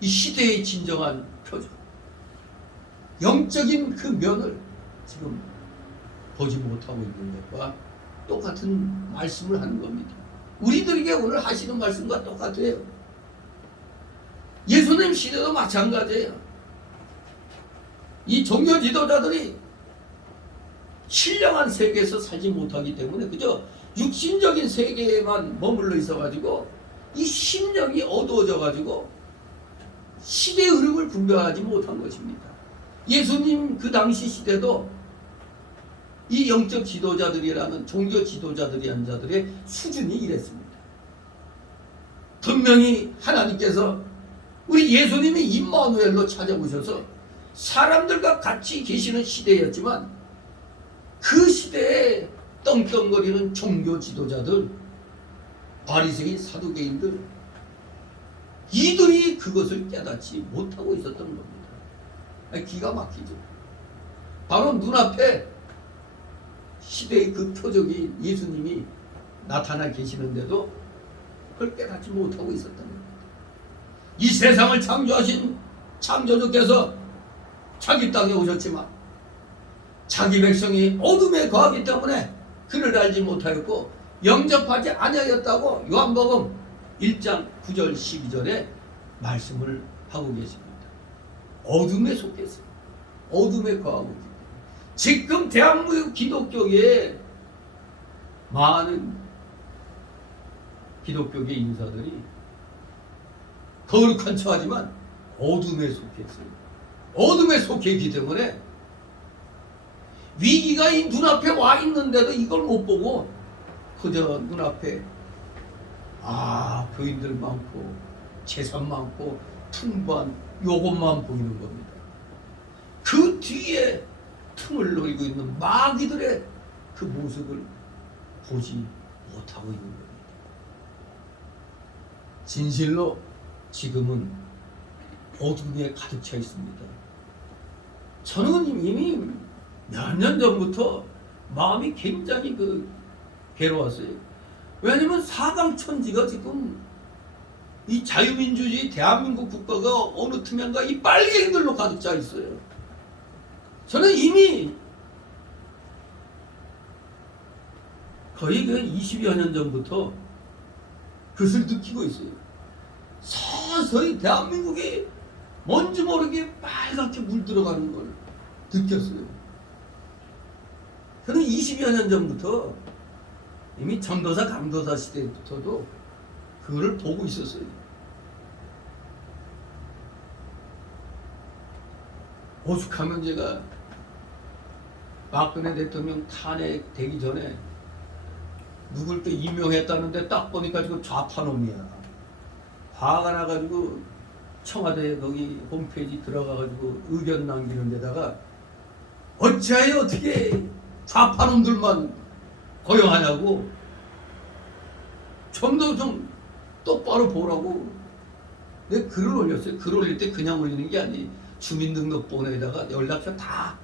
이 시대의 진정한 표정 영적인 그 면을 지금 보지 못하고 있는 것과 똑같은 말씀을 하는 겁니다. 우리들에게 오늘 하시는 말씀과 똑같아요. 예수님 시대도 마찬가지예요. 이 종교 지도자들이 신령한 세계에서 살지 못하기 때문에 그저 육신적인 세계에만 머물러 있어가지고 이 심령이 어두워져가지고 시대의 흐름을 분별하지 못한 것입니다. 예수님 그 당시 시대도 이 영적 지도자들이라는 종교 지도자들이라는 자들의 수준이 이랬습니다. 분명히 하나님께서 우리 예수님이 임마누엘로 찾아오셔서 사람들과 같이 계시는 시대였지만 그 시대에 떵떵거리는 종교 지도자들, 바리새인 사두개인들 이들이 그것을 깨닫지 못하고 있었던 겁니다. 기가 막히죠. 바로 눈앞에 시대의 그 표적이 예수님이 나타나 계시는데도 그걸 깨닫지 못하고 있었던 겁니다. 이 세상을 창조하신 창조주께서 자기 땅에 오셨지만 자기 백성이 어둠에 거하기 때문에 그를 알지 못하였고 영접하지 아니하였다고 요한복음 1장 9절 12절에 말씀을 하고 계십니다. 어둠에 속했어요. 어둠에 거하고 있기 때문에. 지금 대한민국 기독교계에 많은 기독교계 인사들이 거룩한 척하지만 어둠에 속했어요. 어둠에 속해 있기 때문에 위기가 이 눈앞에 와 있는데도 이걸 못 보고 그저 눈앞에 교인들 많고 재산 많고 풍부한 요것만 보이는 겁니다. 그 뒤에 틈을 노리고 있는 마귀들의 그 모습을 보지 못하고 있는 겁니다. 진실로 지금은 어둠에 가득 차 있습니다. 저는 이미 몇 년 전부터 마음이 굉장히 괴로웠어요. 왜냐면 사방천지가 지금 이 자유민주주의 대한민국 국가가 어느 틈엔가 이 빨갱이들로 가득 차 있어요. 저는 이미 거의 20여 년 전부터 그것을 느끼고 있어요. 서서히 대한민국이 뭔지 모르게 빨갛게 물들어가는 걸 느꼈어요. 저는 20여 년 전부터 이미 전도사 강도사 시대부터도 그거를 보고 있었어요. 오죽하면 제가 박근혜 대통령 탄핵되기 전에 누굴 또 임명했다는데 딱 보니까 지금 좌파놈이야. 화가 나가지고 청와대 거기 홈페이지 들어가가지고 의견 남기는 데다가 어찌하여 어떻게 좌파놈들만 고용하냐고 좀 더 좀 똑바로 보라고 내가 글을 올렸어요. 글 올릴 때 그냥 올리는 게 아니 주민등록번호에다가 연락처 다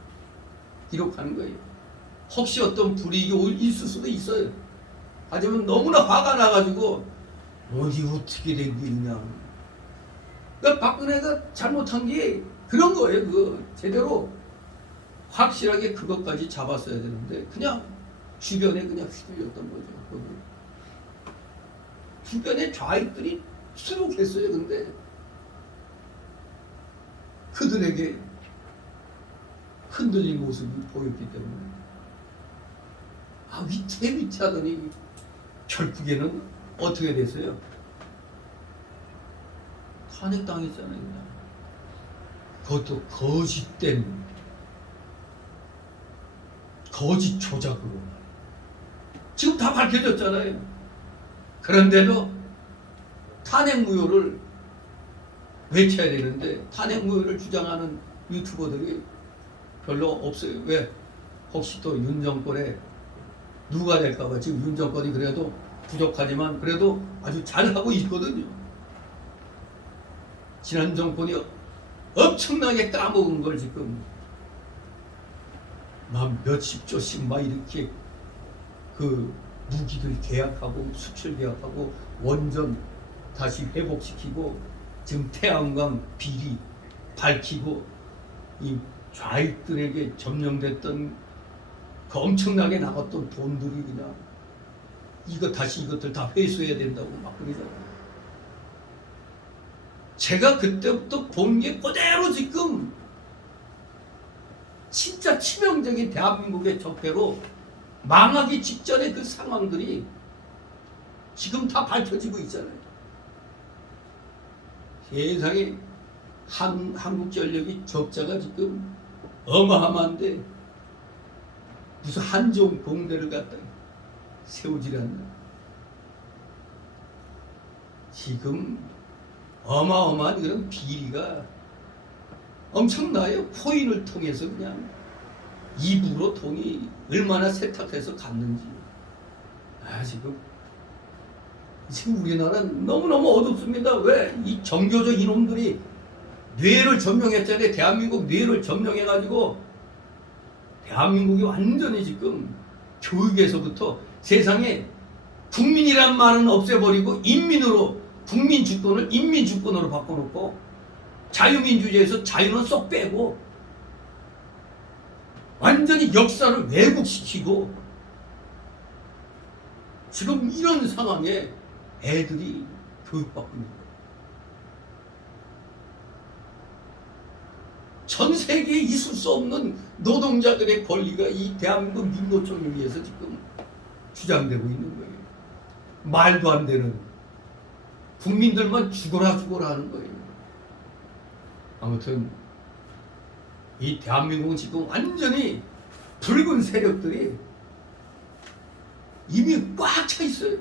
기록하는 거예요. 혹시 어떤 불이익이 있을 수도 있어요. 하지만 너무나 화가 나가지고 어디 어떻게 된 게 있냐. 그러니까 박근혜가 잘못한 게 그런 거예요. 제대로 확실하게 그것까지 잡았어야 되는데 그냥 주변에 그냥 휘둘렸던 거죠. 주변에 좌익들이 수록했어요. 근데 그들에게 흔들린 모습이 보였기 때문에 위태위태하더니 결국에는 어떻게 됐어요? 탄핵당했잖아요. 그것도 거짓된 거짓 조작으로 지금 다 밝혀졌잖아요. 그런데도 탄핵 무효를 외쳐야 되는데 탄핵 무효를 주장하는 유튜버들이 별로 없어요. 왜? 혹시 또 윤 정권에 누가 될까봐. 지금 윤 정권이 그래도 부족하지만 그래도 아주 잘하고 있거든요. 지난 정권이 엄청나게 까먹은 걸 지금 막 몇십 조씩 막 이렇게 무기들 계약하고 수출 계약하고 원전 다시 회복시키고 지금 태양광 비리 밝히고 이 좌익들에게 점령됐던 그 엄청나게 나갔던 돈들이 그냥 이것들 다 회수해야 된다고 막 그러잖아요. 제가 그때부터 본 게 그대로 지금 진짜 치명적인 대한민국의 적폐로 망하기 직전의 그 상황들이 지금 다 밝혀지고 있잖아요. 세상에 한국전력이 적자가 지금 어마어마한데 무슨 한종 공대를 갖다 세우질 않나. 지금 어마어마한 그런 비리가 엄청나요. 코인을 통해서 그냥 이북으로 돈이 얼마나 세탁해서 갔는지. 지금 우리나라는 너무너무 어둡습니다. 왜? 이 정교조 이놈들이 뇌를 점령했잖아요. 대한민국 뇌를 점령해가지고 대한민국이 완전히 지금 교육에서부터 세상에 국민이란 말은 없애버리고 국민 주권을 인민 주권으로 바꿔놓고 자유민주주의에서 자유는 쏙 빼고 완전히 역사를 왜곡시키고 지금 이런 상황에 애들이 교육받고 있는 거예요. 전 세계에 있을 수 없는 노동자들의 권리가 이 대한민국 민노총에 의해서 지금 주장되고 있는 거예요. 말도 안 되는, 국민들만 죽어라 하는 거예요. 아무튼 이 대한민국은 지금 완전히 붉은 세력들이 이미 꽉 차 있어요.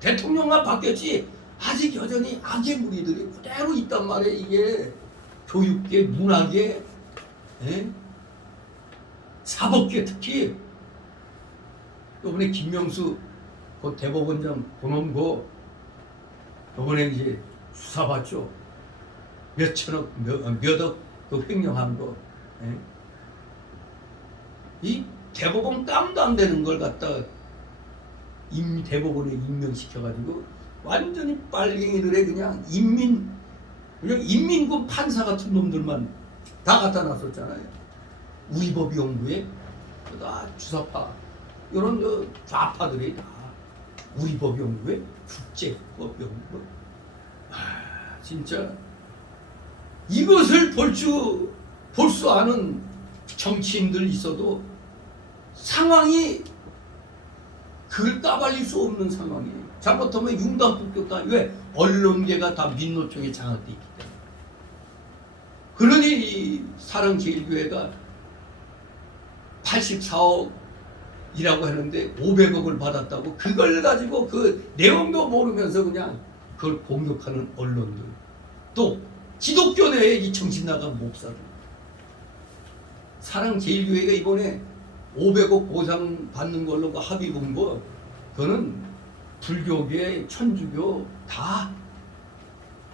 대통령만 바뀌었지 아직 여전히 악의 무리들이 그대로 있단 말이에요. 이게 교육계, 문화계, 사법계, 특히 이번에 김명수 그 대법원장 본원고 이번에 이제 수사받죠. 몇천억, 몇억 그 횡령한 거. 이 대법원 깜도 안 되는 걸 갖다 대법원에 임명시켜가지고 완전히 빨갱이들의 그냥 인민군 판사 같은 놈들만 다 갖다 놨었잖아요. 우리법연구에 다 주사파 이런 좌파들이 다 우리법연구에 국제법연구. 진짜 이것을 볼 수 아는 정치인들 있어도 상황이 그걸 까발릴 수 없는 상황이에요. 잘못하면 융단폭격다. 왜? 언론계가 다 민노총에 장악돼 있기 때문에. 그러니 이 사랑제일교회가 84억이라고 하는데 500억을 받았다고 그걸 가지고 그 내용도 모르면서 그냥 그걸 공격하는 언론들, 또 기독교 내에 이 정신 나간 목사들. 사랑제일교회가 이번에 500억 보상 받는 걸로 그 합의 본 거, 그거는 불교계, 천주교 다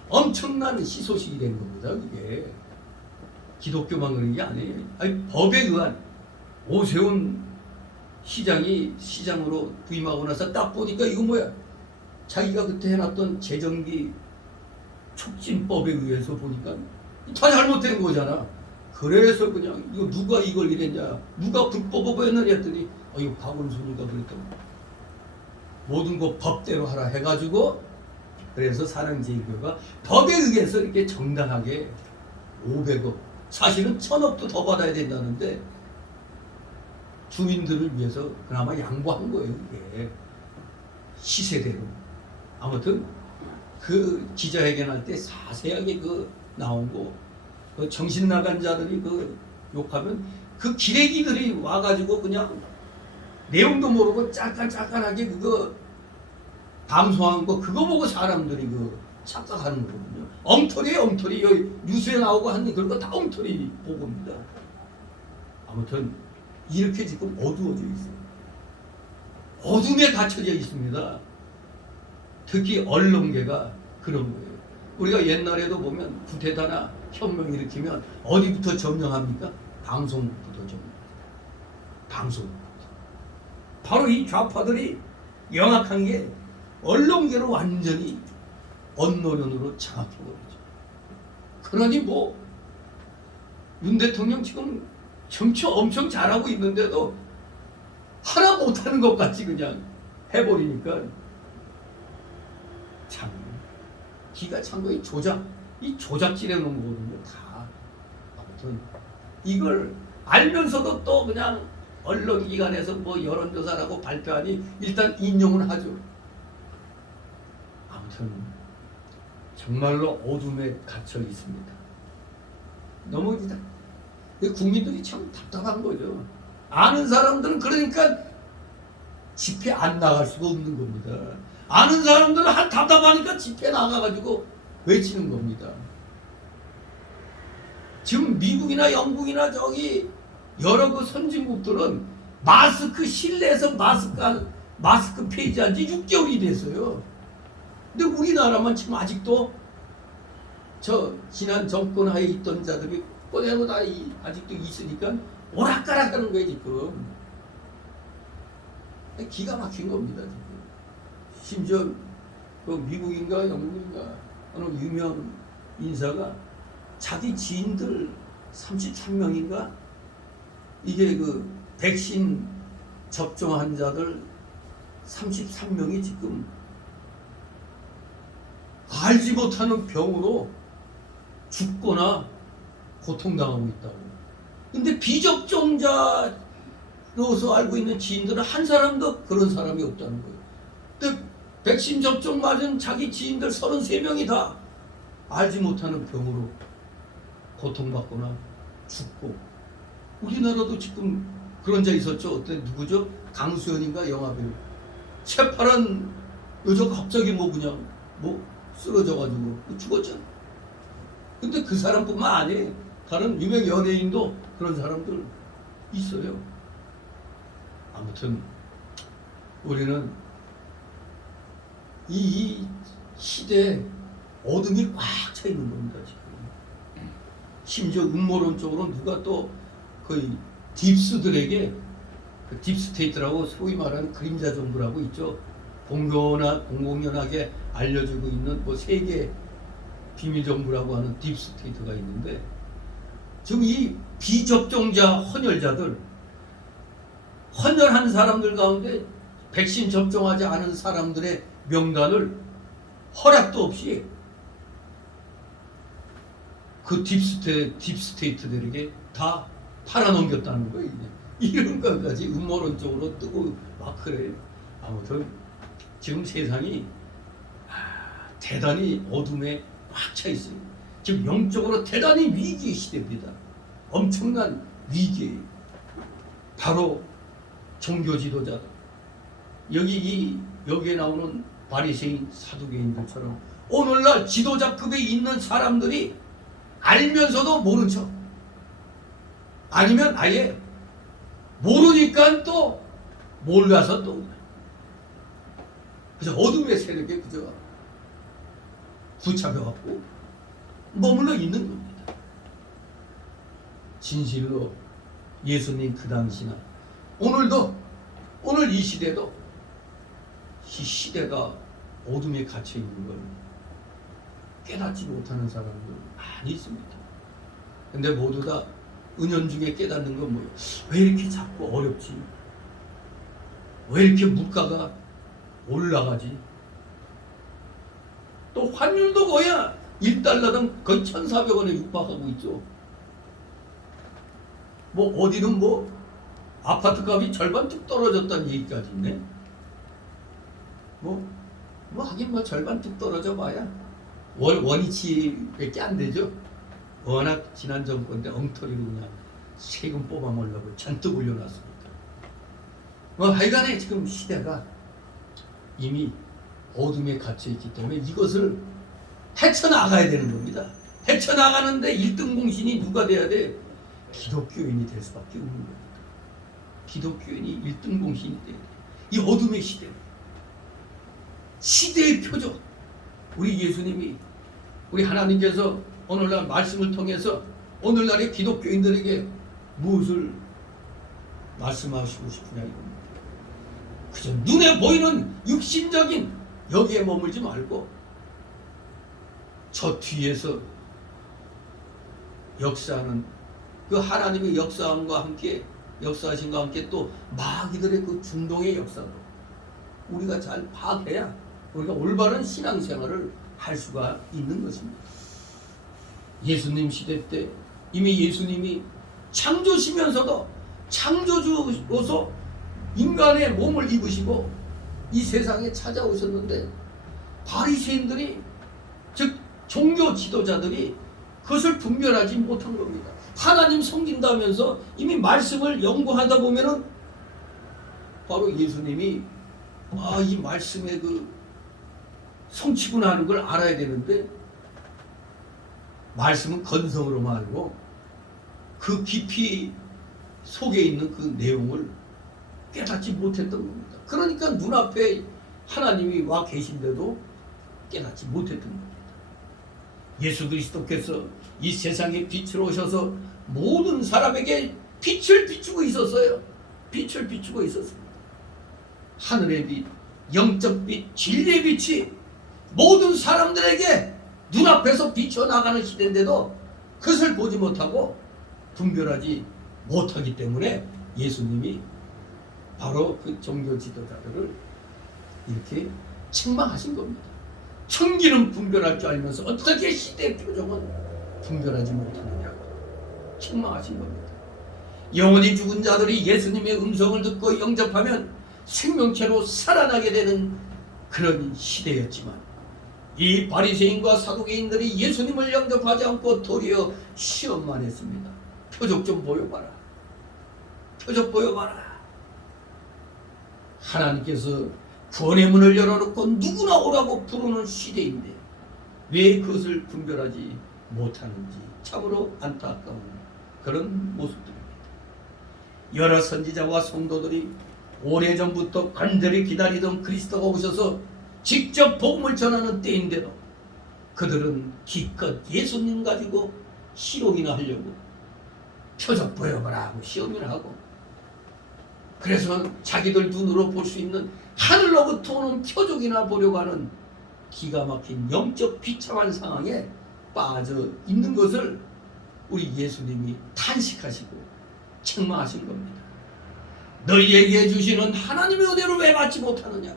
엄청난 희소식이 된 겁니다. 그게 기독교만 그런 게 아니에요. 아니, 법에 의한 오세훈 시장이 시장으로 부임하고 나서 딱 보니까 이거 뭐야? 자기가 그때 해놨던 재정기 촉진법에 의해서 보니까 다 잘못된 거잖아. 그래서 그냥 이거 누가 이걸 이랬냐, 누가 불법으로 했느냐 했더니 이거 박원순이가 그랬다고. 모든 거 법대로 하라 해가지고, 그래서 사랑제일교회가 법에 의해서 이렇게 정당하게 500억, 사실은 1000억도 더 받아야 된다는데 주민들을 위해서 그나마 양보한 거예요. 이게 시세대로. 아무튼 그 기자회견할 때 자세하게 그 나온 거, 그 정신 나간 자들이 그 욕하면 그 기레기들이 와가지고 그냥 내용도 모르고 짤깔짤깔하게 그거 방송한 거, 그거 보고 사람들이 그 착각하는 거거든요. 엉터리에 엉터리. 여기 뉴스에 나오고 하는 그런 거 다 엉터리 보고입니다. 아무튼 이렇게 지금 어두워져 있어요. 어둠에 갇혀져 있습니다. 특히 언론계가 그런 거예요. 우리가 옛날에도 보면 쿠데타나 혁명 일으키면 어디부터 점령합니까? 방송부터 점령. 방송부터. 바로 이 좌파들이 영악한 게 언론계를 완전히 언노련으로 장악해버리죠. 그러니 뭐 윤 대통령 지금 정치 엄청 잘하고 있는데도 하나 못하는 것 같이 그냥 해버리니까 참 기가 찬 거이 조작질해 놓은 거거든요. 다. 아무튼 이걸 알면서도 또 그냥 언론기관에서 뭐 여론조사라고 발표하니 일단 인용을 하죠. 아무튼 정말로 어둠에 갇혀 있습니다. 너무 국민들이 참 답답한 거죠. 아는 사람들은 그러니까 집회 안 나갈 수가 없는 겁니다. 아는 사람들은 답답하니까 집회 나가가지고 외치는 겁니다. 지금 미국이나 영국이나 저기 여러 그 선진국들은 마스크 실내에서 마스크 폐지한 지 6개월이 됐어요. 근데 우리나라만 지금 아직도 저 지난 정권 하에 있던 자들이 그대로 다 아직도 있으니까 오락가락하는 거예요 지금. 기가 막힌 겁니다 지금. 심지어 그 미국인가 영국인가 어느 유명 인사가 자기 지인들 33명인가 이게 그 백신 접종 환자들 33명이 지금 알지 못하는 병으로 죽거나 고통당하고 있다고. 근데 비접종자로서 알고 있는 지인들은 한 사람도 그런 사람이 없다는 거예요. 근데 백신 접종 맞은 자기 지인들 33명이 다 알지 못하는 병으로 고통받거나 죽고, 우리나라도 지금 그런 자 있었죠. 어떤 누구죠? 강수현인가 영화배우. 새파란 여자가 갑자기 그냥 쓰러져가지고 죽었잖아. 근데 그 사람뿐만 아니에요. 다른 유명 연예인도 그런 사람들 있어요. 아무튼 우리는 이 시대에 어둠이 꽉 차 있는 겁니다, 지금. 심지어 음모론적으로 누가 또 거의 딥스들에게, 그 딥스테이트라고 소위 말하는 그림자 정부라고 있죠. 공공연하게 알려지고 있는 세계 비밀 정부라고 하는 딥스테이트가 있는데, 지금 이 비접종자 헌혈한 사람들 가운데 백신 접종하지 않은 사람들의 명단을 허락도 없이 그 딥스테이트들에게 다 팔아넘겼다는 거예요. 이런 것까지 음모론적으로 뜨고 막 그래요. 아무튼 지금 세상이 대단히 어둠에 꽉 차 있어요. 지금 영적으로 대단히 위기의 시대입니다. 엄청난 위기예요. 바로 종교 지도자들, 여기에 나오는 바리새인 사두개인들처럼 오늘날 지도자급에 있는 사람들이 알면서도 모른 척, 아니면 아예 모르니까 또 몰라서 또 그저 어둠의 세력에 그저 붙잡혀갖고 머물러 있는 겁니다. 진실로 예수님 그 당시나 오늘 이 시대도 이 시대가 어둠에 갇혀 있는 걸 깨닫지 못하는 사람들 많이 있습니다. 근데 모두 다 은연중에 깨닫는 건 뭐예요? 왜 이렇게 자꾸 어렵지? 왜 이렇게 물가가 올라가지? 또 환율도 거의 1달러당 거의 1,400원에 육박하고 있죠. 어디는 아파트 값이 절반 뚝 떨어졌다는 얘기까지 있네. 하긴 절반 뚝 떨어져 봐야 원위치밖에 안 되죠. 워낙 지난 정권 때 엉터리로 그냥 세금 뽑아먹으려고 잔뜩 올려놨습니다. 하여간에 지금 시대가 이미 어둠에 갇혀있기 때문에 이것을 헤쳐나가야 되는 겁니다. 헤쳐나가는데 1등 공신이 누가 돼야 돼? 기독교인이 될 수밖에 없는 겁니다. 기독교인이 1등 공신이 돼야 돼. 이 어둠의 시대, 시대의 표적, 우리 예수님이, 우리 하나님께서 오늘날 말씀을 통해서 오늘날의 기독교인들에게 무엇을 말씀하시고 싶으냐 이겁니다. 그저 눈에 보이는 육신적인 여기에 머물지 말고 저 뒤에서 역사하는 그 하나님의 역사함과 함께, 역사하심과 함께 또 마귀들의 그 중동의 역사도 우리가 잘 파악해야 우리가 올바른 신앙생활을 할 수가 있는 것입니다. 예수님 시대 때 이미 예수님이 창조시면서도 창조주로서 인간의 몸을 입으시고 이 세상에 찾아오셨는데, 바리새인들이, 즉 종교 지도자들이 그것을 분별하지 못한 겁니다. 하나님 섬긴다면서 이미 말씀을 연구하다 보면은 바로 예수님이 이 말씀의 그 성취구나 하는 걸 알아야 되는데, 말씀은 건성으로만 알고 그 깊이 속에 있는 그 내용을 깨닫지 못했던 겁니다. 그러니까 눈앞에 하나님이 와 계신데도 깨닫지 못했던 겁니다. 예수 그리스도께서 이 세상에 빛으로 오셔서 모든 사람에게 빛을 비추고 있었어요. 빛을 비추고 있었습니다. 하늘의 빛, 영적 빛, 진리의 빛이 모든 사람들에게 눈앞에서 비춰나가는 시대인데도 그것을 보지 못하고 분별하지 못하기 때문에 예수님이 바로 그 종교 지도자들을 이렇게 책망하신 겁니다. 천기는 분별할 줄 알면서 어떻게 시대의 표정은 분별하지 못하느냐고. 책망하신 겁니다. 영원히 죽은 자들이 예수님의 음성을 듣고 영접하면 생명체로 살아나게 되는 그런 시대였지만 이 바리새인과 사두개인들이 예수님을 영접하지 않고 도리어 시험만 했습니다. 표적 좀 보여봐라. 표적 보여봐라. 하나님께서 구원의 문을 열어놓고 누구나 오라고 부르는 시대인데 왜 그것을 분별하지 못하는지 참으로 안타까운 그런 모습들입니다. 여러 선지자와 성도들이 오래전부터 간절히 기다리던 그리스도가 오셔서 직접 복음을 전하는 때인데도 그들은 기껏 예수님 가지고 실험이나 하려고 표적 보여봐라 하고 시험이나 하고 그래서 자기들 눈으로 볼 수 있는 하늘로부터 오는 표적이나 보려고 하는 기가 막힌 영적 비참한 상황에 빠져 있는 것을 우리 예수님이 탄식하시고 책망하신 겁니다. 너희에게 주시는 하나님의 은혜를 왜 받지 못하느냐.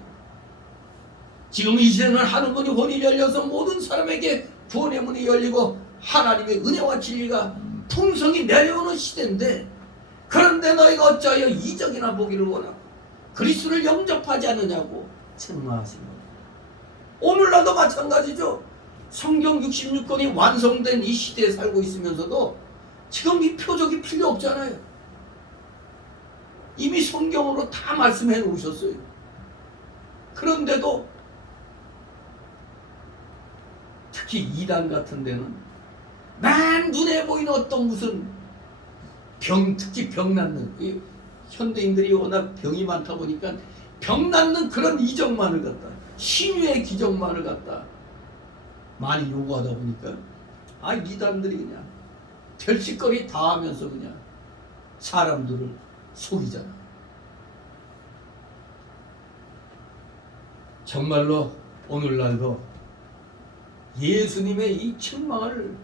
지금 이 시대는 하늘문이 혼이 열려서 모든 사람에게 구원의 문이 열리고 하나님의 은혜와 진리가 풍성히 내려오는 시대인데 그런데 너희가 어찌하여 이적이나 보기를 원하고 그리스도를 영접하지 않느냐고 책망하신 겁니다. 오늘날도 마찬가지죠. 성경 66권이 완성된 이 시대에 살고 있으면서도 지금 이 표적이 필요 없잖아요. 이미 성경으로 다 말씀해 놓으셨어요. 그런데도 특히 이단 같은 데는 만 눈에 보이는 어떤 무슨 병, 특히 병 낫는 현대인들이 워낙 병이 많다 보니까 병 낫는 그런 이적만을 갖다 신유의 기적만을 갖다 많이 요구하다 보니까 이단들이 그냥 별짓거리 다 하면서 그냥 사람들을 속이잖아. 정말로 오늘날도 예수님의 이 책망을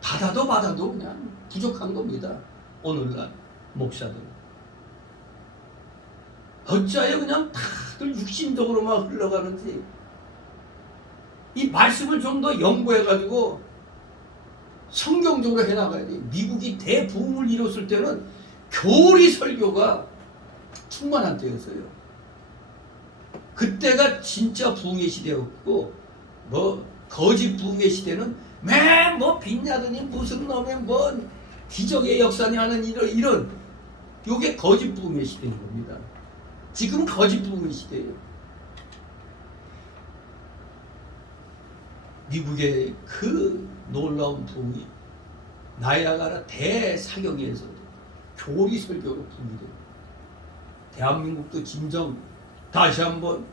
받아도 그냥 부족한 겁니다. 오늘날 목사들 어찌하여 그냥 다들 육신적으로만 흘러가는지 이 말씀을 좀 더 연구해가지고 성경적으로 해나가야 돼. 미국이 대부흥을 이뤘을 때는 교리 설교가 충만한 때였어요. 그때가 진짜 부흥의 시대였고 거짓 부흥의 시대는 맨 빈냐더니 무슨 놈의 기적의 역사니 하는 이런 요게 거짓 부흥의 시대인 겁니다. 지금은 거짓 부흥의 시대예요. 미국의 그 놀라운 부흥이 나야가라 대사경에서도 교리 설교로 부흥이 됩니다. 대한민국도 진정 다시 한번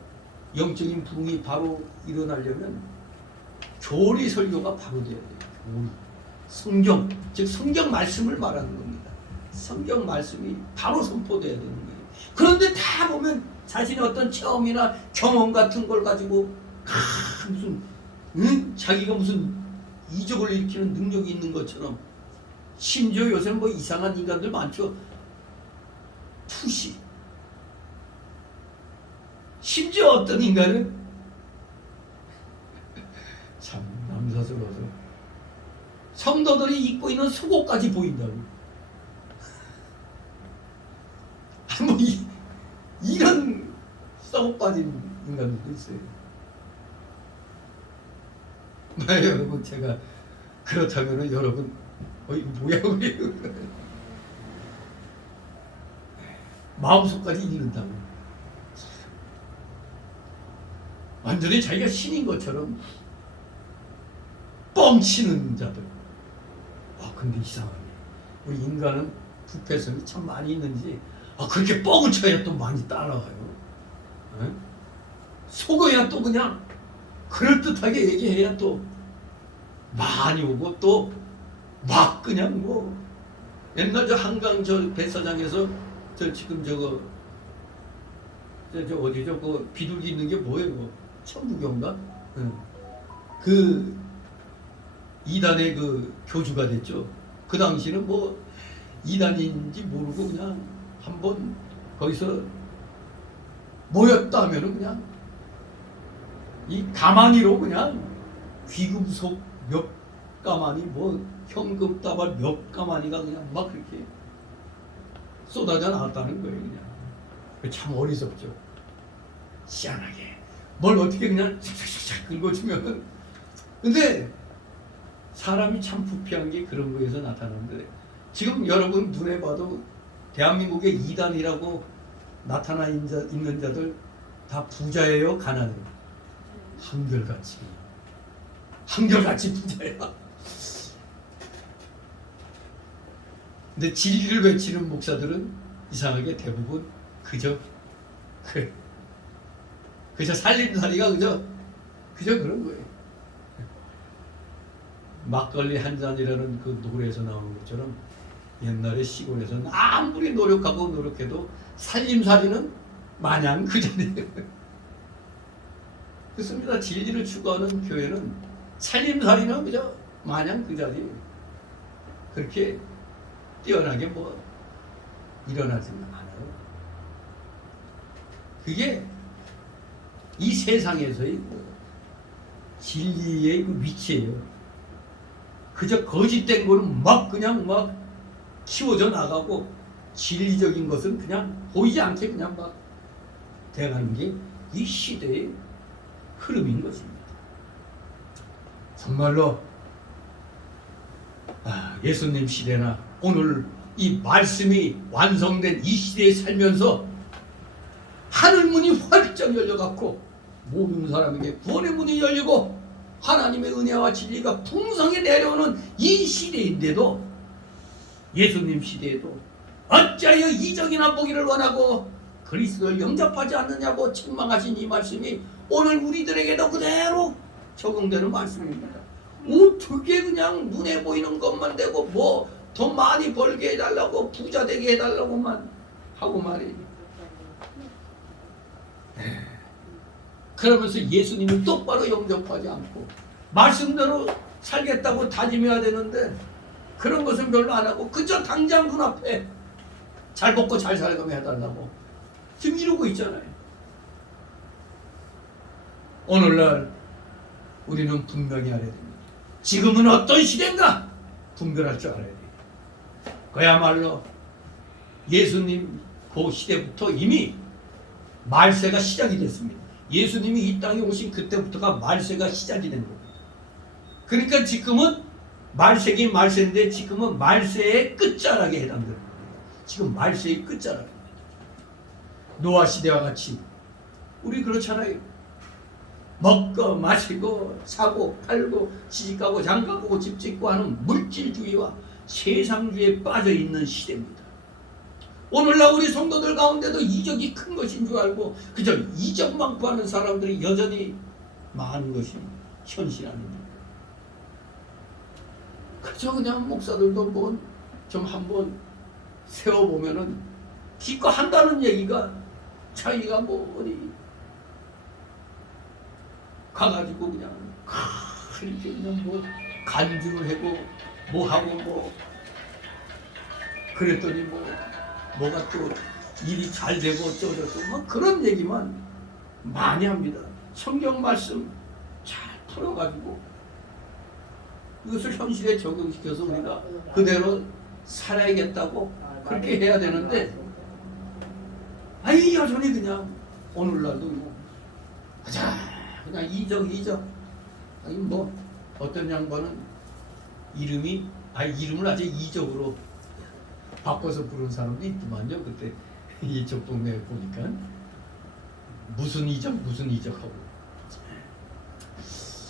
영적인 부흥이 바로 일어나려면 교리 설교가 바로 돼야 돼요. 교리. 성경, 즉 성경 말씀을 말하는 겁니다. 성경 말씀이 바로 선포돼야 되는 거예요. 그런데 다 보면 자신의 어떤 체험이나 경험 같은 걸 가지고 자기가 무슨 이적을 일으키는 능력이 있는 것처럼 심지어 요새 이상한 인간들 많죠. 투시. 심지어 어떤 인간은 참 남사스러워서 성도들이 입고 있는 속옷까지 보인다고. 이런 썩어 빠진 인간들도 있어요. 여러분 제가 그렇다면은 여러분 뭐야 우리 마음속까지 잃는다고. 완전히 자기가 신인 것처럼 뻥치는 자들. 근데 이상하네. 우리 인간은 부패성이 참 많이 있는지 그렇게 뻥을 쳐야 또 많이 따라가요. 속어야 또 그냥 그럴듯하게 얘기해야 또 많이 오고 또 막 그냥 옛날 한강 배사장에서 지금 어디죠? 비둘기 있는 게 뭐예요? 천부경가? 그 이단의 교주가 됐죠. 그 당시는 이단인지 모르고 그냥 한번 거기서 모였다 하면은 그냥 이 가망이로 그냥 귀금속 몇 가마니 뭐 현금 다발 몇 가마니가 그냥 막 그렇게 쏟아져 나왔다는 거예요. 그냥 참 어리석죠. 희한하게 뭘 어떻게 그냥 샥샥샥 긁어주면은. 근데 사람이 참 부패한 게 그런 거에서 나타나는데, 지금 여러분 눈에 봐도 대한민국의 이단이라고 나타나 있는 자들 다 부자예요, 가난해요? 한결같이 부자야. 근데 진리를 외치는 목사들은 이상하게 대부분 그저 살림살이가 그저 그런 거예요. 막걸리 한 잔이라는 그 노래에서 나오는 것처럼 옛날에 시골에서는 아무리 노력해도 살림살이는 마냥 그 자리예요. 그렇습니다. 진리를 추구하는 교회는 살림살이는 그저 마냥 그 자리예요. 그렇게 뛰어나게 뭐 일어나지는 않아요. 그게 이 세상에서의 진리의 그 위치예요. 그저 거짓된 거는 그냥 키워져 나가고, 진리적인 것은 그냥 보이지 않게 그냥 막 돼가는 게 이 시대의 흐름인 것입니다. 정말로 예수님 시대나 오늘 이 말씀이 완성된 이 시대에 살면서 하늘문이 활짝 열려갖고 모든 사람에게 구원의 문이 열리고 하나님의 은혜와 진리가 풍성히 내려오는 이 시대인데도, 예수님 시대에도 어찌하여 이적이나 보기를 원하고 그리스도를 영접하지 않느냐고 책망하신 이 말씀이 오늘 우리들에게도 그대로 적용되는 말씀입니다. 어떻게 그냥 눈에 보이는 것만 되고 뭐 더 많이 벌게 해달라고, 부자 되게 해달라고만 하고 말이에요. 그러면서 예수님을 똑바로 영접하지 않고 말씀대로 살겠다고 다짐해야 되는데 그런 것은 별로 안 하고 그저 당장 눈앞에 잘 먹고 잘 살게끔 해달라고 지금 이러고 있잖아요. 오늘날 우리는 분명히 알아야 됩니다. 지금은 어떤 시대인가 분별할 줄 알아야 돼요. 그야말로 예수님 그 시대부터 이미 말세가 시작이 됐습니다. 예수님이 이 땅에 오신 그때부터가 말세가 시작이 된 겁니다. 그러니까 지금은 말세긴 말세인데 지금은 말세의 끝자락에 해당됩니다. 지금 말세의 끝자락입니다. 노아 시대와 같이 우리 그렇잖아요. 먹고 마시고 사고 팔고 시집가고 장가가고 집 짓고 하는 물질주의와 세상주의에 빠져있는 시대입니다. 오늘날 우리 성도들 가운데도 이적이 큰 것인 줄 알고 그저 이적만 구하는 사람들이 여전히 많은 것이 현실 아닙니까? 그저 그냥 목사들도 뭐 좀 한번 세워보면은 기껏 한다는 얘기가 자기가 뭐 어디 가가지고 그냥 이렇게 그냥 뭐 간주를 하고 뭐 하고 뭐 그랬더니 뭐가 또 일이 잘 되고 어쩌고저쩌고 뭐 그런 얘기만 많이 합니다. 성경 말씀 잘 풀어가지고 이것을 현실에 적용시켜서 우리가 그대로 살아야겠다고 그렇게 해야 되는데 여전히 그냥 오늘날도 그냥 이적 아니 뭐 어떤 양반은 이름을 아주 이적으로 바꿔서 부르는 사람도 있더만요. 그때 이쪽 동네에 보니까 무슨 이적하고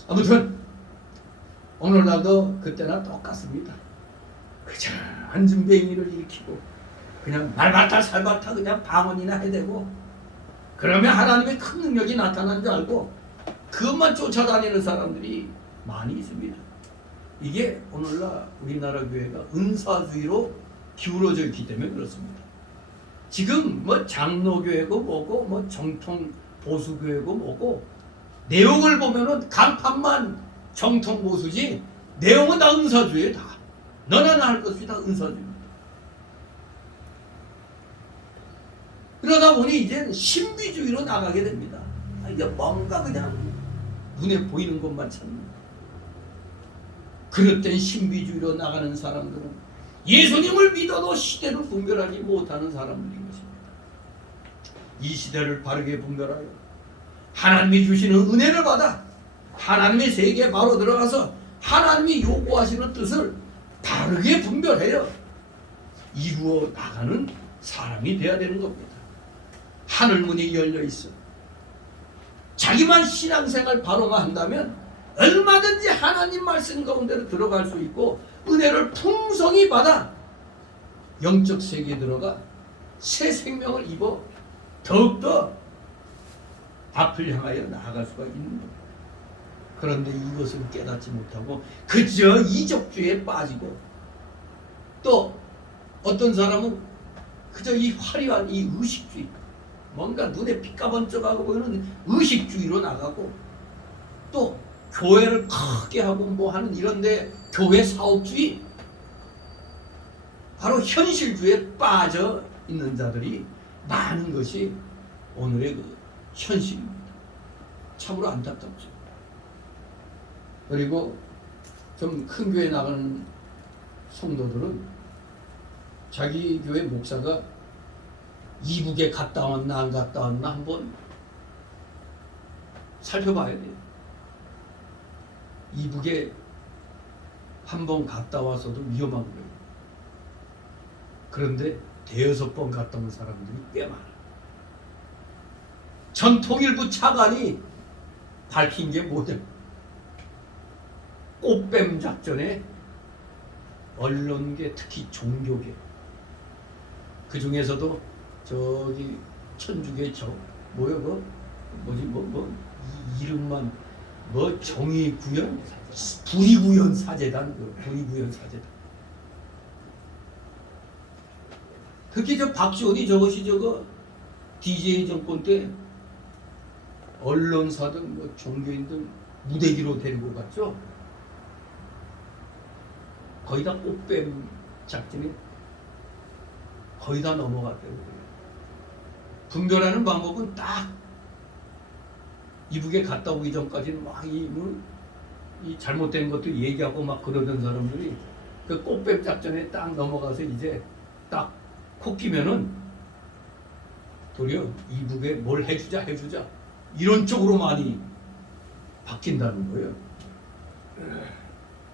아무튼 오늘날도 그때나 똑같습니다. 그저 한줌뱅이를 일으키고 그냥 말바타 살바타 그냥 방언이나 해대고 그러면 하나님의 큰 능력이 나타나는 줄 알고 그것만 쫓아다니는 사람들이 많이 있습니다. 이게 오늘날 우리나라 교회가 은사주의로 기울어져 있기 때문에 그렇습니다. 지금 뭐 장로교회고 뭐고 뭐 정통 보수교회고 뭐고 내용을 보면은 간판만 정통 보수지 내용은 다 은사주의에 다 너나 나 할 것이 다 은사주의입니다. 그러다 보니 이제 신비주의로 나가게 됩니다. 이게 뭔가 그냥 눈에 보이는 것만 찾는 그릇된 신비주의로 나가는 사람들은 예수님을 믿어도 시대를 분별하지 못하는 사람들인 것입니다. 이 시대를 바르게 분별하여 하나님이 주시는 은혜를 받아 하나님의 세계에 바로 들어가서 하나님이 요구하시는 뜻을 바르게 분별해요 이루어 나가는 사람이 되어야 되는 겁니다. 하늘문이 열려 있어 자기만 신앙생활 바로만 한다면 얼마든지 하나님 말씀 가운데로 들어갈 수 있고 은혜를 풍성히 받아 영적 세계에 들어가 새 생명을 입어 더욱더 앞을 향하여 나아갈 수가 있는 겁니다. 그런데 이것을 깨닫지 못하고 그저 이적주의에 빠지고 또 어떤 사람은 그저 이 화려한 이 의식주의 뭔가 눈에 삐까번쩍하고 보이는 의식주의로 나가고 또 교회를 크게 하고 뭐 하는 이런데 교회 사업주의 바로 현실주의에 빠져 있는 자들이 많은 것이 오늘의 그 현실입니다. 참으로 안타깝죠. 그리고 좀 큰 교회 나가는 성도들은 자기 교회 목사가 이북에 갔다 왔나 안 갔다 왔나 한번 살펴봐야 돼요. 이북에 한번 갔다 와서도 위험한 거예요. 그런데 대여섯 번 갔다 온 사람들이 꽤 많아요. 전 통일부 차관이 밝힌 게 뭐냐? 꽃뱀 작전에 언론계 특히 종교계 그 중에서도 저기 천주교 저 뭐야 그 뭐지 뭐 이름만 뭐 정의구현 불의구현 사재단 불의구현 사재단 특히 저 박지원이 저것이 저거 DJ 정권 때 언론사든 뭐 종교인들 무대기로 데리고 갔죠. 거의 다 꽃뱀 작전에 거의 다 넘어갔대요. 분별하는 방법은 딱 이북에 갔다 오기 전까지는 막 이 잘못된 것도 얘기하고 막 그러던 사람들이 그 꽃뱀 작전에 딱 넘어가서 이제 딱 코 끼면은 도리어 이북에 뭘 해주자 이런 쪽으로 많이 바뀐다는 거예요.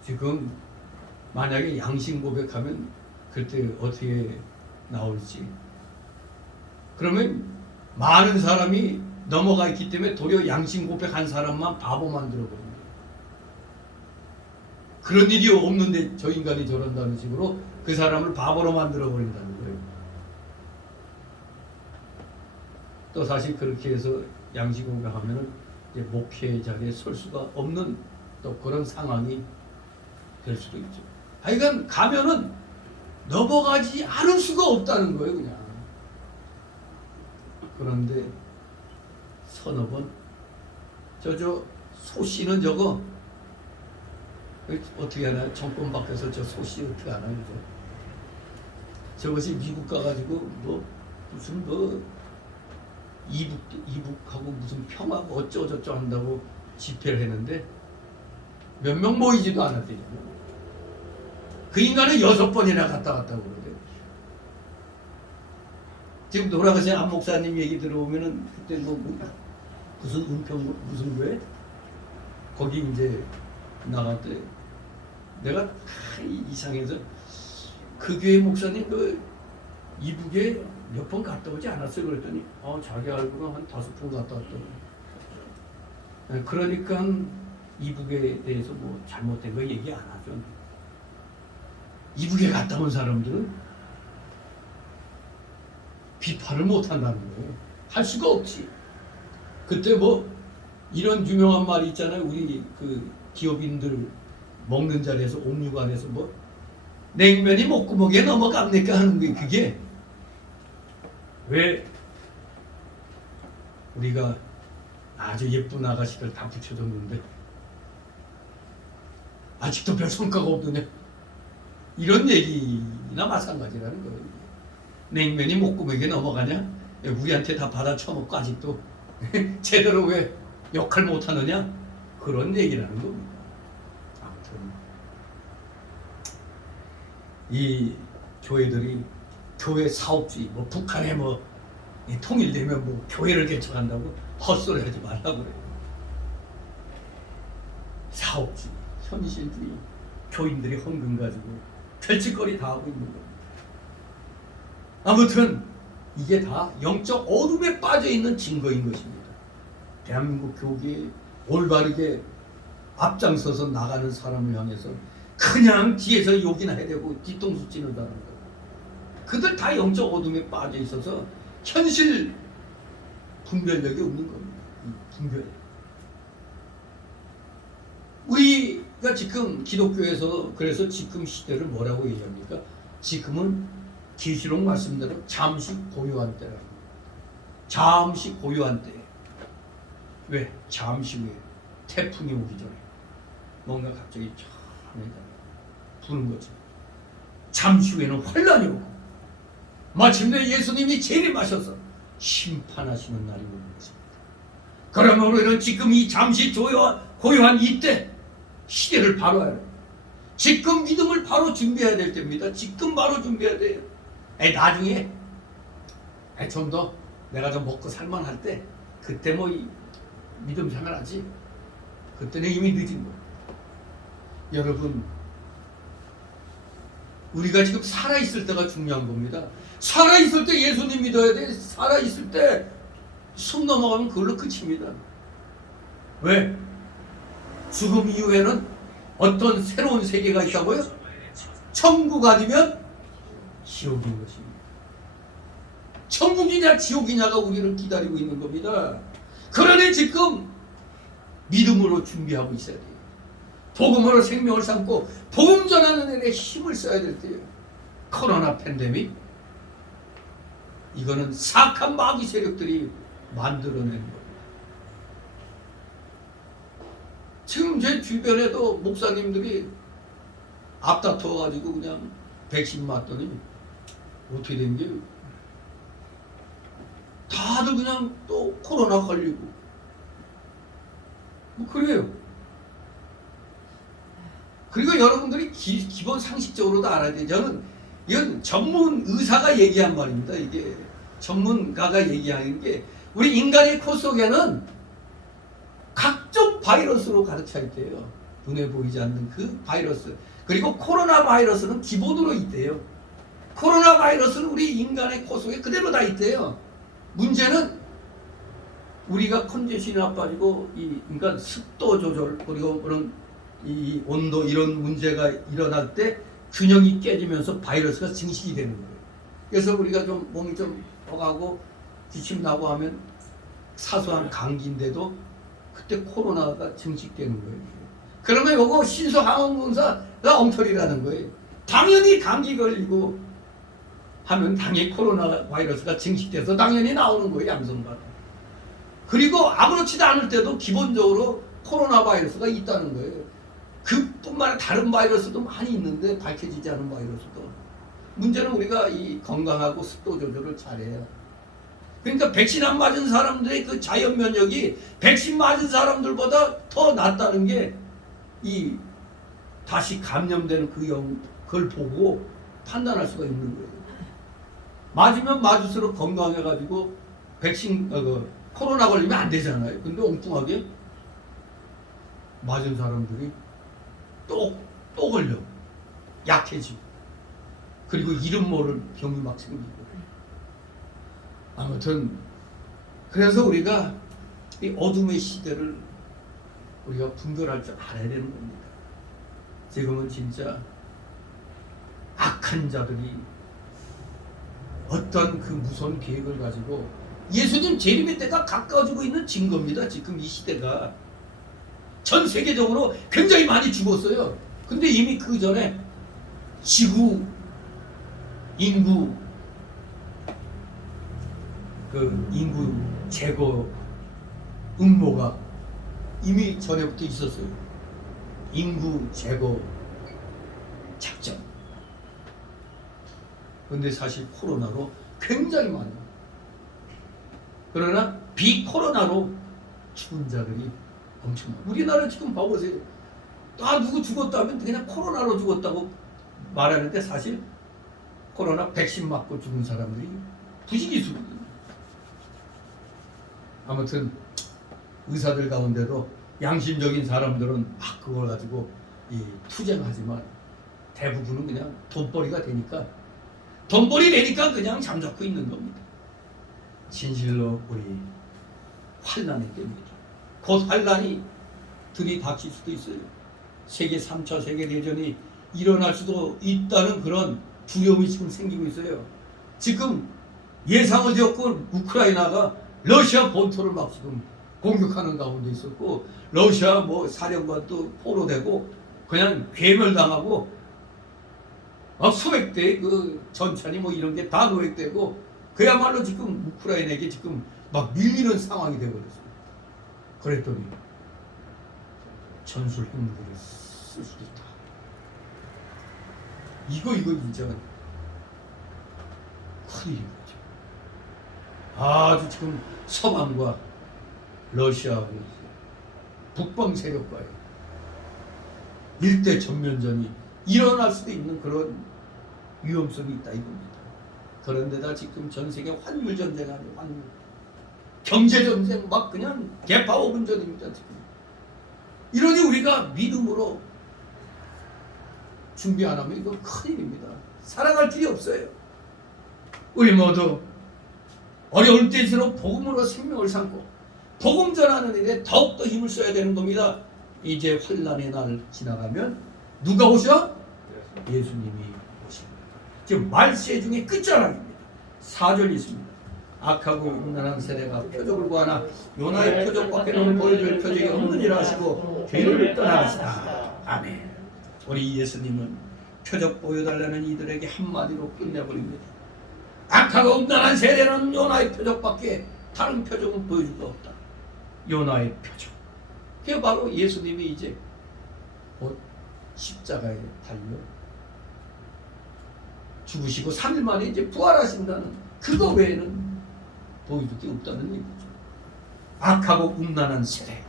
지금 만약에 양심 고백하면 그때 어떻게 나올지 그러면 많은 사람이 넘어가 있기 때문에 도리어 양심 고백한 사람만 바보 만들어버립니다. 그런 일이 없는데 저 인간이 저런다는 식으로 그 사람을 바보로 만들어버린다는 거예요. 또 사실 그렇게 해서 양심 고백하면 목회 자리에 설 수가 없는 또 그런 상황이 될 수도 있죠. 하여간 가면은 넘어가지 않을 수가 없다는 거예요, 그냥. 그런데 서너 번 저 소씨는 저거 어떻게 하나요? 정권 바뀌어서 저 소씨 어떻게 하나요? 저것이 미국 가가지고 뭐 무슨 뭐 이북하고 무슨 평화고 어쩌고저쩌고 한다고 집회를 했는데 몇 명 모이지도 않았대요. 그 인간은 6번이나 갔다 왔다고 그러대요. 지금 돌아가신 안 목사님 얘기 들어보면은 그때 뭐 무슨 은평 무슨 교회 거기 이제 나갔대. 내가 이상해서 그 교회 목사님 그 이북에 몇 번 갔다 오지 않았어요. 그랬더니 자기 알고는 한 5번 갔다 왔더니. 그러니까 이북에 대해서 뭐 잘못된 거 얘기 안 하죠. 이북에 갔다 온 사람들은 비판을 못 한다는 거예요. 할 수가 없지. 그때 뭐 이런 유명한 말이 있잖아요. 우리 그 기업인들 먹는 자리에서 옥류관에서 뭐 냉면이 목구멍에 넘어갑니까 하는 게 그게 왜 우리가 아주 예쁜 아가씨들 다 붙여줬는데 아직도 별 성과가 없느냐 이런 얘기나 마찬가지라는 거예요. 냉면이 목구멍에 넘어가냐? 우리한테 다 받아 처먹고 아직도 제대로 왜 역할 못하느냐? 그런 얘기라는 겁니다. 아무튼 이 교회들이 교회 사업주의, 뭐 북한에 뭐 이 통일되면 뭐 교회를 개척한다고 헛소리 하지 말라고 그래요. 사업주의, 현실주의, 교인들이 헌금 가지고 별짓거리 다 하고 있는 겁니다. 아무튼 이게 다 영적 어둠에 빠져 있는 증거인 것입니다. 대한민국 교계에 올바르게 앞장서서 나가는 사람을 향해서 그냥 뒤에서 욕이나 해대고 뒤통수 찌른다는 거예요. 그들 다 영적 어둠에 빠져 있어서 현실 분별력이 없는 겁니다. 분별. 우리가 지금 기독교에서 그래서 지금 시대를 뭐라고 얘기합니까? 지금은 계시록 말씀대로 잠시 고요한 때라고. 잠시 고요한 때. 왜? 잠시 후에 태풍이 오기 전에 뭔가 갑자기 쫙 부는 거죠. 잠시 후에는 환란이 오고 마침내 예수님이 재림하셔서 심판하시는 날이 오는 것입니다. 그러므로 우리는 지금 이 잠시 고요한 이때 시대를 바로 알아요. 지금 믿음을 바로 준비해야 될 때입니다. 지금 바로 준비해야 돼요. 나중에 좀 더 내가 좀 먹고 살만할 때 그때 뭐 이 믿음 생활하지. 그때는 이미 늦은 거예요. 여러분, 우리가 지금 살아있을 때가 중요한 겁니다. 살아있을 때 예수님 믿어야 돼. 살아있을 때 숨 넘어가면 그걸로 끝입니다. 왜? 죽음 이후에는 어떤 새로운 세계가 있다고요? 천국 아니면 지옥인 것입니다. 천국이냐 지옥이냐가 우리를 기다리고 있는 겁니다. 그러니 지금 믿음으로 준비하고 있어야 돼요. 복음으로 생명을 삼고 복음 전하는 일에 힘을 써야 될 때예요. 코로나 팬데믹, 이거는 사악한 마귀 세력들이 만들어낸 겁니다. 지금 제 주변에도 목사님들이 앞다퉈가지고 그냥 백신 맞더니 어떻게 된 게 다들 그냥 또 코로나 걸리고 뭐 그래요. 그리고 여러분들이 기본 상식적으로도 알아야 돼요. 저는 이건 전문 의사가 얘기한 말입니다. 이게 전문가가 얘기하는 게 우리 인간의 코 속에는 각종 바이러스로 가득 차 있대요. 눈에 보이지 않는 그 바이러스. 그리고 코로나 바이러스는 기본으로 있대요. 코로나 바이러스는 우리 인간의 코 속에 그대로 다 있대요. 문제는 우리가 컨디션이 나빠지고 이 인간 습도 조절 그리고 그런 이 온도 이런 문제가 일어날 때 균형이 깨지면서 바이러스가 증식이 되는 거예요. 그래서 우리가 좀 몸이 좀 허가고 기침 나고 하면 사소한 감기인데도 그때 코로나가 증식되는 거예요. 그러면 이거 신소항원공사가 엉터리라는 거예요. 당연히 감기 걸리고 하면 당연히 코로나 바이러스가 증식돼서 당연히 나오는 거예요. 양성받아. 그리고 아무렇지도 않을 때도 기본적으로 코로나 바이러스가 있다는 거예요. 그뿐만 아니라 다른 바이러스도 많이 있는데 밝혀지지 않은 바이러스도. 문제는 우리가 이 건강하고 습도 조절을 잘해요. 그러니까 백신 안 맞은 사람들의 그 자연 면역이 백신 맞은 사람들보다 더 낫다는 게 이 다시 감염되는 그걸 보고 판단할 수가 있는 거예요. 맞으면 맞을수록 건강해가지고 백신 코로나 걸리면 안 되잖아요. 근데 엉뚱하게 맞은 사람들이 또 걸려. 약해지고. 그리고 이름 모를 병이 막 생기고. 아무튼 그래서 우리가 이 어둠의 시대를 우리가 분별할 줄 알아야 되는 겁니다. 지금은 진짜 악한 자들이 어떤 그 무서운 계획을 가지고 예수님 재림의 때가 가까워지고 있는 증거입니다. 지금 이 시대가 전 세계적으로 굉장히 많이 죽었어요. 근데 이미 그 전에 지구 인구 제거 음모가 이미 전에부터 있었어요. 인구 제거 작전. 근데 사실 코로나로 굉장히 많아요. 그러나 비코로나로 죽은 자들이 엄청 많아요. 우리나라 지금 봐보세요. 누구 죽었다면 그냥 코로나로 죽었다고 말하는데 사실 코로나 백신 맞고 죽은 사람들이 부지기수거든요. 아무튼 의사들 가운데도 양심적인 사람들은 막 그걸 가지고 투쟁하지만 대부분은 그냥 돈벌이가 되니까 그냥 잠자코 있는 겁니다. 진실로 우리 환난의 때입니다. 곧 환난이 들이닥칠 수도 있어요. 세계 3차 세계대전이 일어날 수도 있다는 그런 두려움이 지금 생기고 있어요. 지금 예상을 지었고 우크라이나가 러시아 본토를 막 지금 공격하는 가운데 있었고 러시아 뭐 사령관도 포로되고 그냥 괴멸당하고 수백 대의 그 전차니 뭐 이런 게 다 노획되고 그야말로 지금 우크라이나에게 지금 막 밀리는 상황이 되어버렸어요. 그랬더니 전술 핵무기를 쓸 수도 있다. 이거 진짜 큰일인 거죠. 아주 지금 서방과 러시아하고 북방 세력과의 일대 전면전이 일어날 수도 있는 그런 위험성이 있다 이겁니다. 그런데다 지금 전 세계 환율 전쟁하는 환율, 경제 전쟁 막 그냥 개파 오분전입니다 지금. 이러니 우리가 믿음으로 준비 안 하면 이거 큰일입니다. 살아갈 길이 없어요. 우리 모두 어려울 때일수록 복음으로 생명을 삼고 복음 전하는 일에 더욱더 힘을 써야 되는 겁니다. 이제 환난의 날 지나가면 누가 오셔? 예수님이 오십니다. 지금 말세 중에 끝자락입니다. 4절이 있습니다. 악하고 음란한 세대가 표적을 구하나 요나의 표적밖에는 보여줄 표적이 없느니라 하시고 죄를 떠나가시다. 아멘. 우리 예수님은 표적 보여달라는 이들에게 한마디로 끝내버립니다. 악하고 음란한 세대는 요나의 표적밖에 다른 표적은 보여줄 수 없다. 요나의 표적. 그게 바로 예수님이 이제 곧 십자가에 달려 죽으시고 3일 만에 이제 부활하신다는 그거 외에는 보여줄 게 없다는 얘기죠. 악하고 음란한 세대.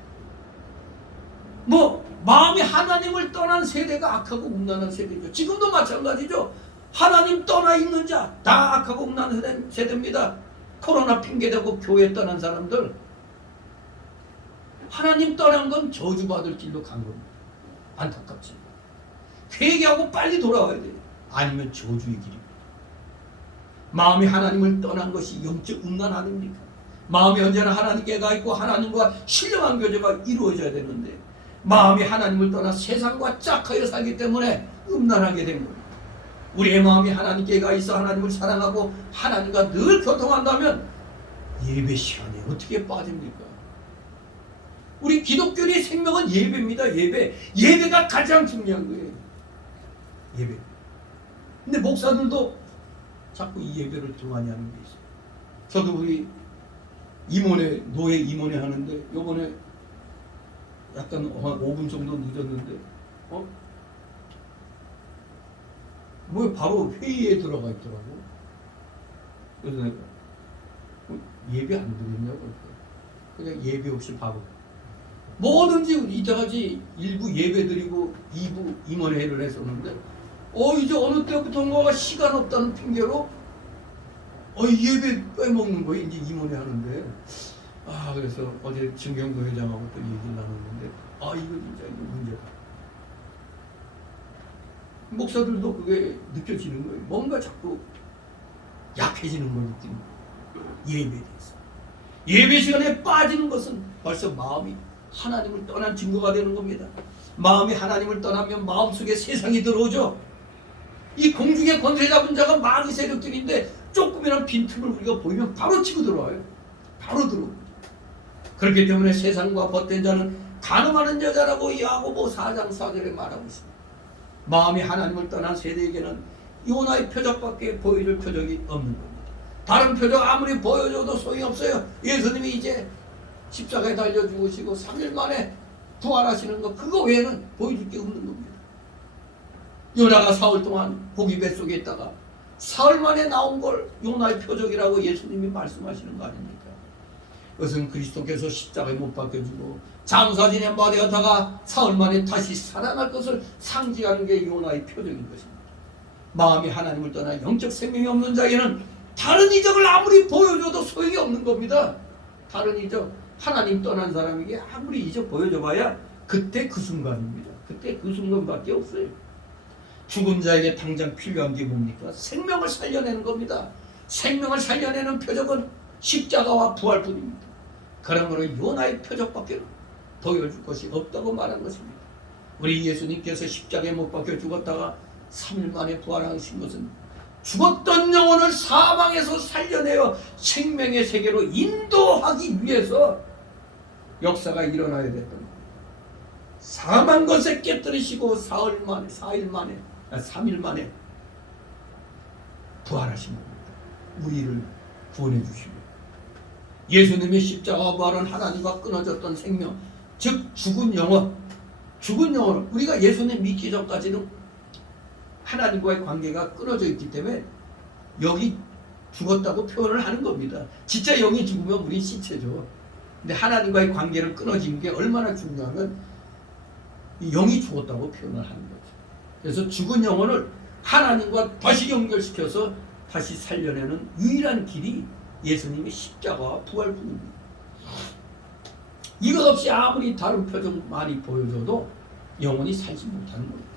뭐 마음이 하나님을 떠난 세대가 악하고 음란한 세대죠. 지금도 마찬가지죠. 하나님 떠나 있는 자 다 악하고 음란한 세대입니다. 코로나 핑계대고 교회 떠난 사람들 하나님 떠난 건 저주받을 길로 간 겁니다. 안타깝지. 회개하고 빨리 돌아와야 돼요. 아니면 저주의 길입니다. 마음이 하나님을 떠난 것이 영적 음란 아닙니까? 마음이 언제나 하나님께 가 있고 하나님과 신령한 교제가 이루어져야 되는데 마음이 하나님을 떠나 세상과 짝하여 살기 때문에 음란하게 된 겁니다. 우리의 마음이 하나님께 가 있어 하나님을 사랑하고 하나님과 늘 교통한다면 예배 시간에 어떻게 빠집니까? 우리 기독교의 생명은 예배입니다. 예배가 가장 중요한 거예요. 예배. 근데 목사들도 자꾸 이 예배를 등한히 하는 게 있어요. 저도 우리 임원회, 노예 임원회 하는데 요번에 약간 한 5분 정도 늦었는데 뭐 바로 회의에 들어가 있더라고. 그래서 내가 예배 안 드렸냐고. 그냥 예배 없이 바로 뭐든지 이때까지 1부 예배 드리고 2부 임원회를 했었는데 이제 어느 때부터인가 시간 없다는 핑계로 예배 빼먹는 거예요. 이제 임원회 하는데 그래서 어제 진경도 회장하고 또 얘기를 나눴는데 이거 진짜 이거 문제다. 목사들도 그게 느껴지는 거예요. 뭔가 자꾸 약해지는 걸 느끼는 거예요. 예배에 대해서. 예배 시간에 빠지는 것은 벌써 마음이 하나님을 떠난 증거가 되는 겁니다. 마음이 하나님을 떠나면 마음속에 세상이 들어오죠. 이 공중의 권세 잡은 자가 마귀 세력들인데 조금이나 빈틈을 우리가 보이면 바로 치고 들어와요. 바로 들어옵니다. 그렇기 때문에 세상과 벗된 자는 간음하는 여자라고 야고보 4장 4절에 말하고 있습니다. 마음이 하나님을 떠난 세대에게는 요나의 표적밖에 보여줄 표적이 없는 겁니다. 다른 표적 아무리 보여줘도 소용이 없어요. 예수님이 이제 십자가에 달려 죽으시고 3일 만에 부활하시는 거 그거 외에는 보여줄 게 없는 겁니다. 요나가 사흘 동안 고기 뱃속에 있다가 사흘 만에 나온 걸 요나의 표적이라고 예수님이 말씀하시는 거 아닙니까? 그것은 그리스도께서 십자가에 못 박혀주고 장사진에 마되었다가 사흘 만에 다시 살아날 것을 상징하는 게 요나의 표적인 것입니다. 마음이 하나님을 떠나 영적 생명이 없는 자에게는 다른 이적을 아무리 보여줘도 소용이 없는 겁니다. 다른 이적, 하나님 떠난 사람에게 아무리 이적 보여줘봐야 그때 그 순간입니다. 그때 그 순간밖에 없어요. 죽은 자에게 당장 필요한 게 뭡니까? 생명을 살려내는 겁니다. 생명을 살려내는 표적은 십자가와 부활뿐입니다. 그러므로 요나의 표적밖에 보여줄 것이 없다고 말한 것입니다. 우리 예수님께서 십자가에 못 박혀 죽었다가 3일 만에 부활하신 것은 죽었던 영혼을 사망에서 살려내어 생명의 세계로 인도하기 위해서 역사가 일어나야 됐던 겁니다. 사망 것에 깨뜨리시고 3일 만에 부활하신 겁니다. 우리를 구원해 주시고, 예수님의 십자가 부활은 하나님과 끊어졌던 생명, 즉 죽은 영혼, 우리가 예수님 믿기 전까지는 하나님과의 관계가 끊어져 있기 때문에 영이 죽었다고 표현을 하는 겁니다. 진짜 영이 죽으면 우리 시체죠. 근데 하나님과의 관계를 끊어진 게 얼마나 중요하면 이 영이 죽었다고 표현을 하는 거죠. 그래서 죽은 영혼을 하나님과 다시 연결시켜서 다시 살려내는 유일한 길이 예수님의 십자가와 부활뿐입니다. 이것 없이 아무리 다른 표적 많이 보여줘도 영혼이 살지 못하는 겁니다.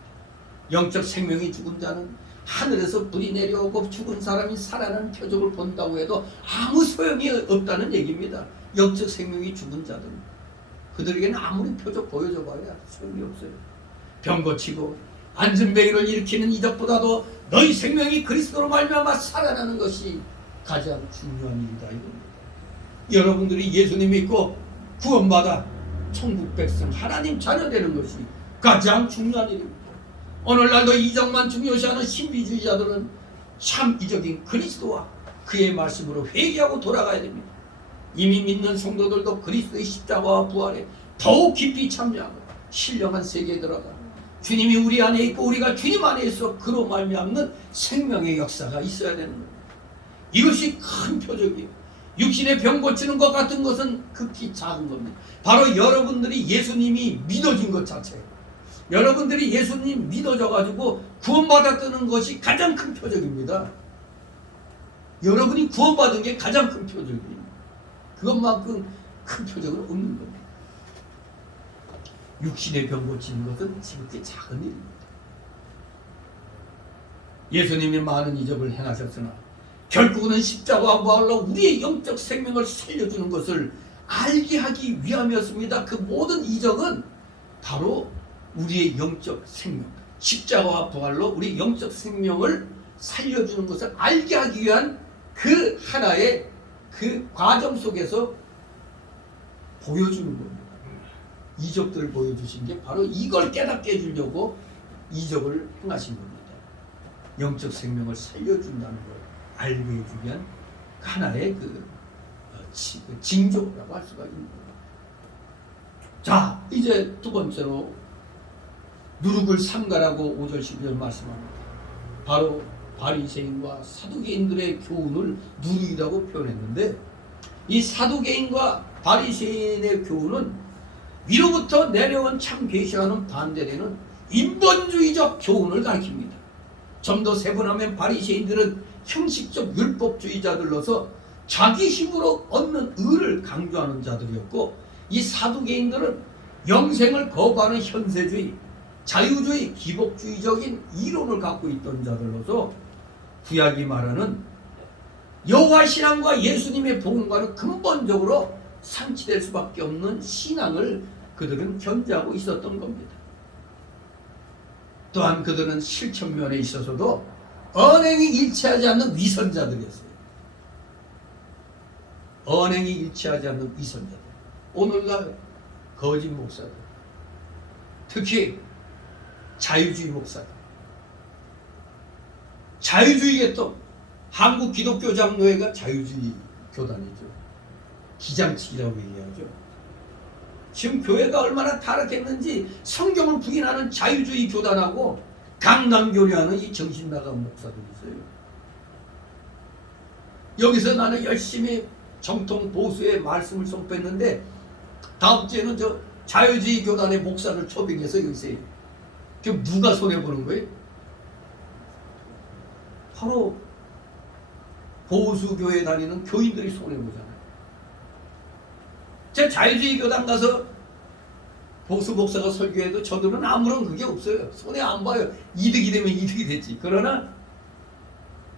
영적 생명이 죽은 자는 하늘에서 불이 내려오고 죽은 사람이 살아나는 표적을 본다고 해도 아무 소용이 없다는 얘기입니다. 영적 생명이 죽은 자들은 그들에게는 아무리 표적 보여줘봐야 소용이 없어요. 병 고치고 안전뱅이를 일으키는 이적보다도 너희 생명이 그리스도로 말미암아 살아나는 것이 가장 중요한 일이다 이겁니다. 여러분들이 예수님 믿고 구원받아 천국 백성 하나님 자녀 되는 것이 가장 중요한 일입니다. 오늘날도 이적만 중요시하는 신비주의자들은 참 이적인 그리스도와 그의 말씀으로 회개하고 돌아가야 됩니다. 이미 믿는 성도들도 그리스도의 십자가와 부활에 더욱 깊이 참여하고 신령한 세계에 들어가 주님이 우리 안에 있고 우리가 주님 안에 있어 그로 말미암는 생명의 역사가 있어야 되는 겁니다. 이것이 큰 표적이에요. 육신의 병 고치는 것 같은 것은 극히 작은 겁니다. 바로 여러분들이 예수님이 믿어진 것 자체예요. 여러분들이 예수님 믿어져가지고 구원받았다는 것이 가장 큰 표적입니다. 여러분이 구원받은 게 가장 큰 표적이에요. 그것만큼 큰 표적은 없는 겁니다. 육신의 병 고치는 것은 지극히 작은 일입니다. 예수님이 많은 이적을 행하셨으나 결국은 십자가와 부활로 우리의 영적 생명을 살려주는 것을 알게 하기 위함이었습니다. 그 모든 이적은 바로 우리의 영적 생명, 십자가와 부활로 우리 영적 생명을 살려주는 것을 알게 하기 위한 그 하나의 그 과정 속에서 보여주는 겁니다. 이적들을 보여주신 게 바로 이걸 깨닫게 해주려고 이적을 행하신 겁니다. 영적 생명을 살려준다는 걸 알게 해주기 위한 하나의 그 징조라고 할 수가 있는 겁니다. 자, 이제 두 번째로 누룩을 삼가라고 5절 12절 말씀합니다. 바로 바리새인과 사두개인들의 교훈을 누룩이라고 표현했는데, 이 사두개인과 바리새인의 교훈은 위로부터 내려온 참 계시와는 반대되는 인본주의적 교훈을 가리킵니다. 좀 더 세분하면 바리새인들은 형식적 율법주의자들로서 자기 힘으로 얻는 의를 강조하는 자들이었고, 이 사두개인들은 영생을 거부하는 현세주의, 자유주의, 기복주의적인 이론을 갖고 있던 자들로서 구약이 말하는 여호와 신앙과 예수님의 복음과는 근본적으로 상치될 수밖에 없는 신앙을 그들은 견지하고 있었던 겁니다. 또한 그들은 실천면에 있어서도 언행이 일치하지 않는 위선자들이었어요. 언행이 일치하지 않는 위선자들. 오늘날 거짓 목사들, 특히 자유주의 목사들, 자유주의계통, 한국 기독교 장로회가 자유주의 교단이죠. 기장치기라고 얘기하죠. 지금 교회가 얼마나 타락했는지 성경을 부인하는 자유주의 교단하고 강남교리하는 이 정신나간 목사들이 있어요. 여기서 나는 열심히 정통 보수의 말씀을 선포했는데 다음 주에는 저 자유주의 교단의 목사를 초빙해서 여기서 그럼 누가 손해보는 거예요? 바로 보수교회 다니는 교인들이 손해보잖아요. 제 자유주의 교당 가서 보수 목사가 설교해도 저들은 아무런 그게 없어요. 손해 안 봐요. 이득이 되면 이득이 됐지. 그러나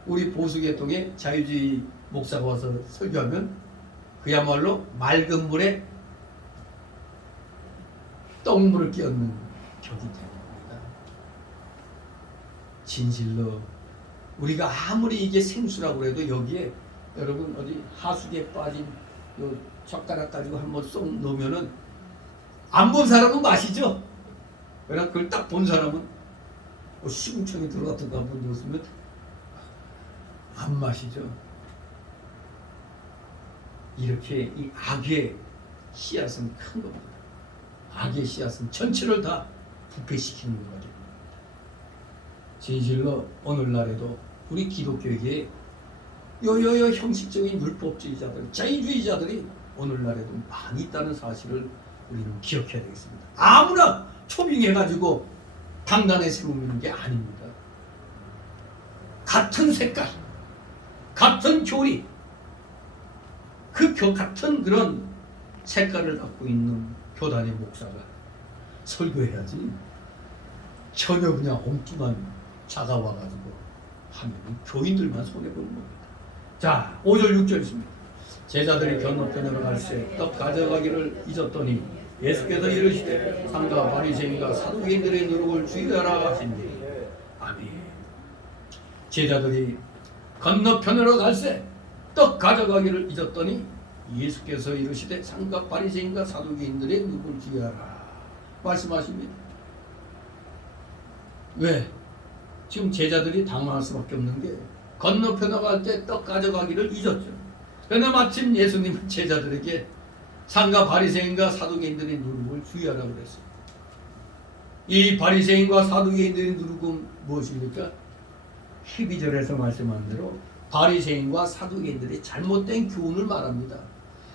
우리 보수계통의 자유주의 목사가 와서 설교하면 그야말로 맑은 물에 떡물을 끼얹는 격이 됩니다. 진실로 우리가 아무리 이게 생수라고 해도 여기에 여러분 어디 하수기에 빠진 요 젓가락 가지고 한번 쏙 넣으면은 안 본 사람은 마시죠. 그러나 그걸 딱 본 사람은 시궁청이 들어갔던 거 한번 넣었으면 안 마시죠. 이렇게 이 악의 씨앗은 큰 겁니다. 악의 씨앗은 전체를 다 부패시키는 거죠. 진실로 오늘날에도 우리 기독교계에 여여여 형식적인 율법주의자들, 자유주의자들이 오늘날에도 많이 있다는 사실을 우리는 기억해야 되겠습니다. 아무나 초빙해가지고 강단에 세우는 게 아닙니다. 같은 색깔, 같은 교리, 같은 그런 색깔을 갖고 있는 교단의 목사가 설교해야지 전혀 그냥 엉뚱한 자가 와가지고 하면 교인들만 손해보는 겁니다. 자, 5절 6절 있습니다. 제자들이 건너편으로 갈새 떡 가져가기를 잊었더니 예수께서 이르시되 상가 바리새인과 사두개인들의 누룩을 주의하라 하시니 아멘. 제자들이 건너편으로 갈새 떡 가져가기를 잊었더니 예수께서 이르시되 상가 바리새인과 사두개인들의 누룩을 주의하라 말씀하십니다. 왜? 지금 제자들이 당황할 수밖에 없는 게 건너편으로 갈 때 떡 가져가기를 잊었죠. 그러나 마침 예수님은 제자들에게 상가 바리새인과 사두개인들의 누룩을 주의하라고 그랬어요. 이 바리새인과 사두개인들의 누룩은 무엇입니까? 12절에서 말씀한 대로 바리새인과 사두개인들의 잘못된 교훈을 말합니다.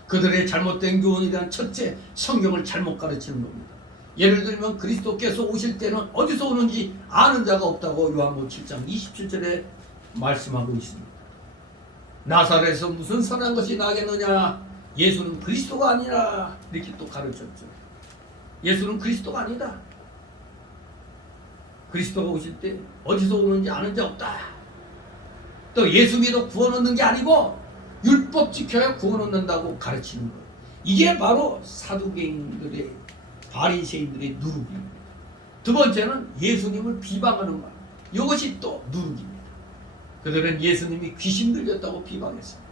그들의 잘못된 교훈이란 첫째, 성경을 잘못 가르치는 겁니다. 예를 들면 그리스도께서 오실 때는 어디서 오는지 아는 자가 없다고 요한복음 7장 27절에 말씀하고 있습니다. 나사렛에서 무슨 선한 것이 나겠느냐? 예수는 그리스도가 아니라 이렇게 또 가르쳤죠. 예수는 그리스도가 아니다. 그리스도가 오실 때 어디서 오는지 아는 자 없다. 또 예수 믿어 구원 얻는 게 아니고 율법 지켜야 구원 얻는다고 가르치는 거예요. 이게 바로 사두개인들의 바리새인들의 누룩입니다. 두 번째는 예수님을 비방하는 말. 이것이 또 누룩입니다. 그들은 예수님이 귀신 들렸다고 비방했습니다.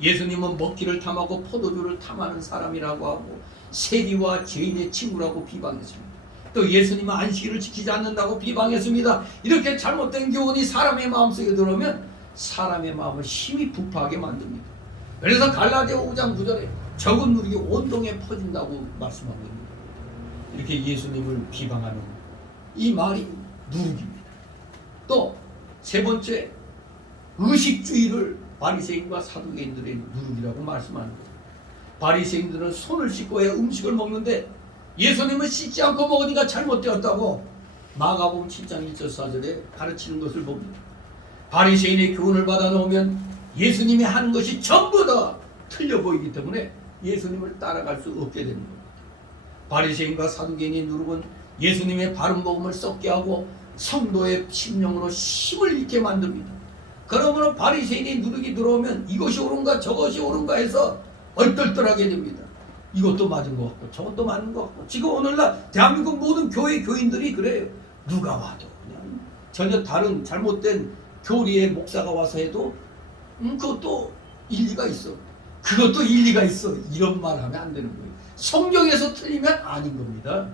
예수님은 먹기를 탐하고 포도주를 탐하는 사람이라고 하고 세리와 죄인의 친구라고 비방했습니다. 또 예수님은 안식일을 지키지 않는다고 비방했습니다. 이렇게 잘못된 교훈이 사람의 마음속에 들어오면 사람의 마음을 심히 부패하게 만듭니다. 그래서 갈라디아 5장 9절에 적은 누룩이 온 동에 퍼진다고 말씀하고 있습니다. 이렇게 예수님을 비방하는 이 말이 누룩입니다. 또 세 번째, 의식주의를 바리새인과 사두개인들의 누룩이라고 말씀하는 거예요. 바리새인들은 손을 씻고 해야 음식을 먹는데 예수님은 씻지 않고 먹으니까 잘못되었다고 마가복음 7장 1절 4절에 가르치는 것을 봅니다. 바리새인의 교훈을 받아 놓으면 예수님이 하는 것이 전부 다 틀려 보이기 때문에 예수님을 따라갈 수 없게 되는 겁니다. 바리새인과 사두개인의 누룩은 예수님의 바른 복음을 썩게 하고 성도의 심령으로 힘을 잃게 만듭니다. 그러므로 바리새인의 누룩이 들어오면 이것이 옳은가 저것이 옳은가 해서 얼떨떨하게 됩니다. 이것도 맞은 것 같고 저것도 맞는 것 같고 지금 오늘날 대한민국 모든 교회 교인들이 그래요. 누가 와도 그냥 전혀 다른 잘못된 교리의 목사가 와서 해도 그것도 일리가 있어. 그것도 일리가 있어. 이런 말 하면 안 되는 거예요. 성경에서 틀리면 아닌 겁니다.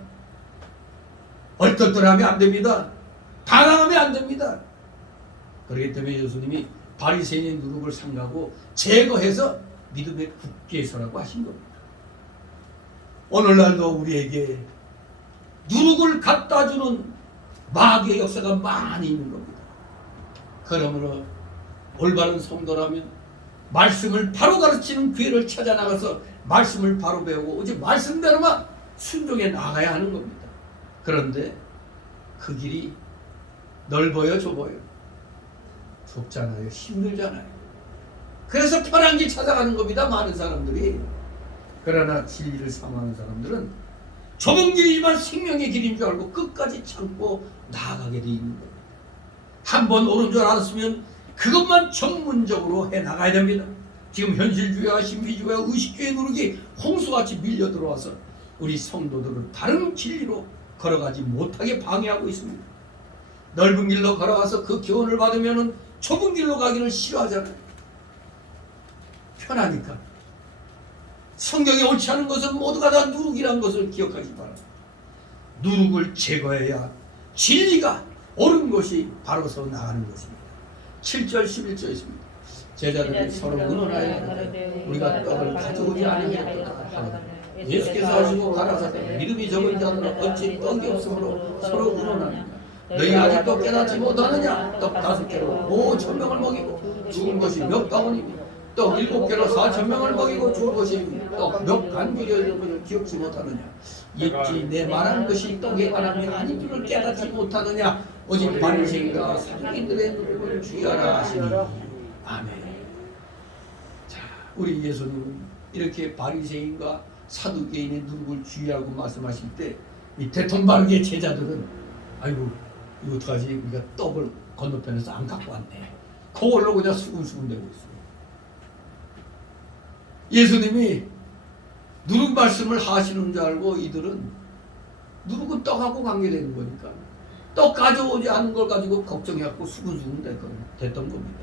얼떨떨하면 안 됩니다. 당황하면 안 됩니다. 그렇기 때문에 예수님이 바리새인의 누룩을 삼가고 제거해서 믿음에 굳게 서라고 하신 겁니다. 오늘날도 우리에게 누룩을 갖다 주는 마귀의 역사가 많이 있는 겁니다. 그러므로 올바른 성도라면 말씀을 바로 가르치는 기회를 찾아 나가서 말씀을 바로 배우고 오직 말씀대로만 순종해 나가야 하는 겁니다. 그런데 그 길이 넓어요, 좁아요? 좁잖아요. 힘들잖아요. 그래서 편한 길 찾아가는 겁니다. 많은 사람들이. 그러나 진리를 사모하는 사람들은 좁은 길이지만 생명의 길인 줄 알고 끝까지 참고 나아가게 돼 있는 거예요. 한번 옳은 줄 알았으면 그것만 전문적으로 해나가야 됩니다. 지금 현실주의와 신비주의와 의식주의 누르기 홍수같이 밀려 들어와서 우리 성도들을 다른 진리로 걸어가지 못하게 방해하고 있습니다. 넓은 길로 걸어가서 그 교훈을 받으면 좁은 길로 가기를 싫어하잖아요. 편하니까. 성경에 옳지 않은 것은 모두가 다 누룩이라는 것을 기억하기 바랍니다. 누룩을 제거해야 진리가 옳은 것이 바로서 나가는 것입니다. 7절 11절에 있습니다. 제자들이 서로 의논하여 우리가 떡을 가져오지 아니하였다 하니 예수께서 하시고 가라사대 믿음이 적은 자들은 어찌 떡이 없으므로 서로 의논하느냐. 너희 아직도 깨닫지 못하느냐. 떡 5개로 5,000명을 먹이고 죽은 것이 몇 방울이며 떡 7개로 4,000명을 먹이고 죽은 것이 떡 몇 간주려 있는 것을 기억지 못하느냐. 있지 내 말하는 것이 떡에 관한 게 아닌 줄을 깨닫지 못하느냐. 오직 바리새인과 사두개인들의 누룩을 주의하라 하시니. 아멘. 자, 우리 예수님은 이렇게 바리새인과 사두개인의 누룩을 주의하고 말씀하실 때 이 대통바르게 제자들은 아이고 이거 어떡하지? 우리가 떡을 건너편에서 안 갖고 왔네. 그걸로 그냥 수군수군대고 있어요. 예수님이 누룩 말씀을 하시는 줄 알고 이들은 누룩은 떡하고 관계되는 거니까 떡 가져오지 않은 걸 가지고 걱정해갖고 수군수군 됐던 겁니다.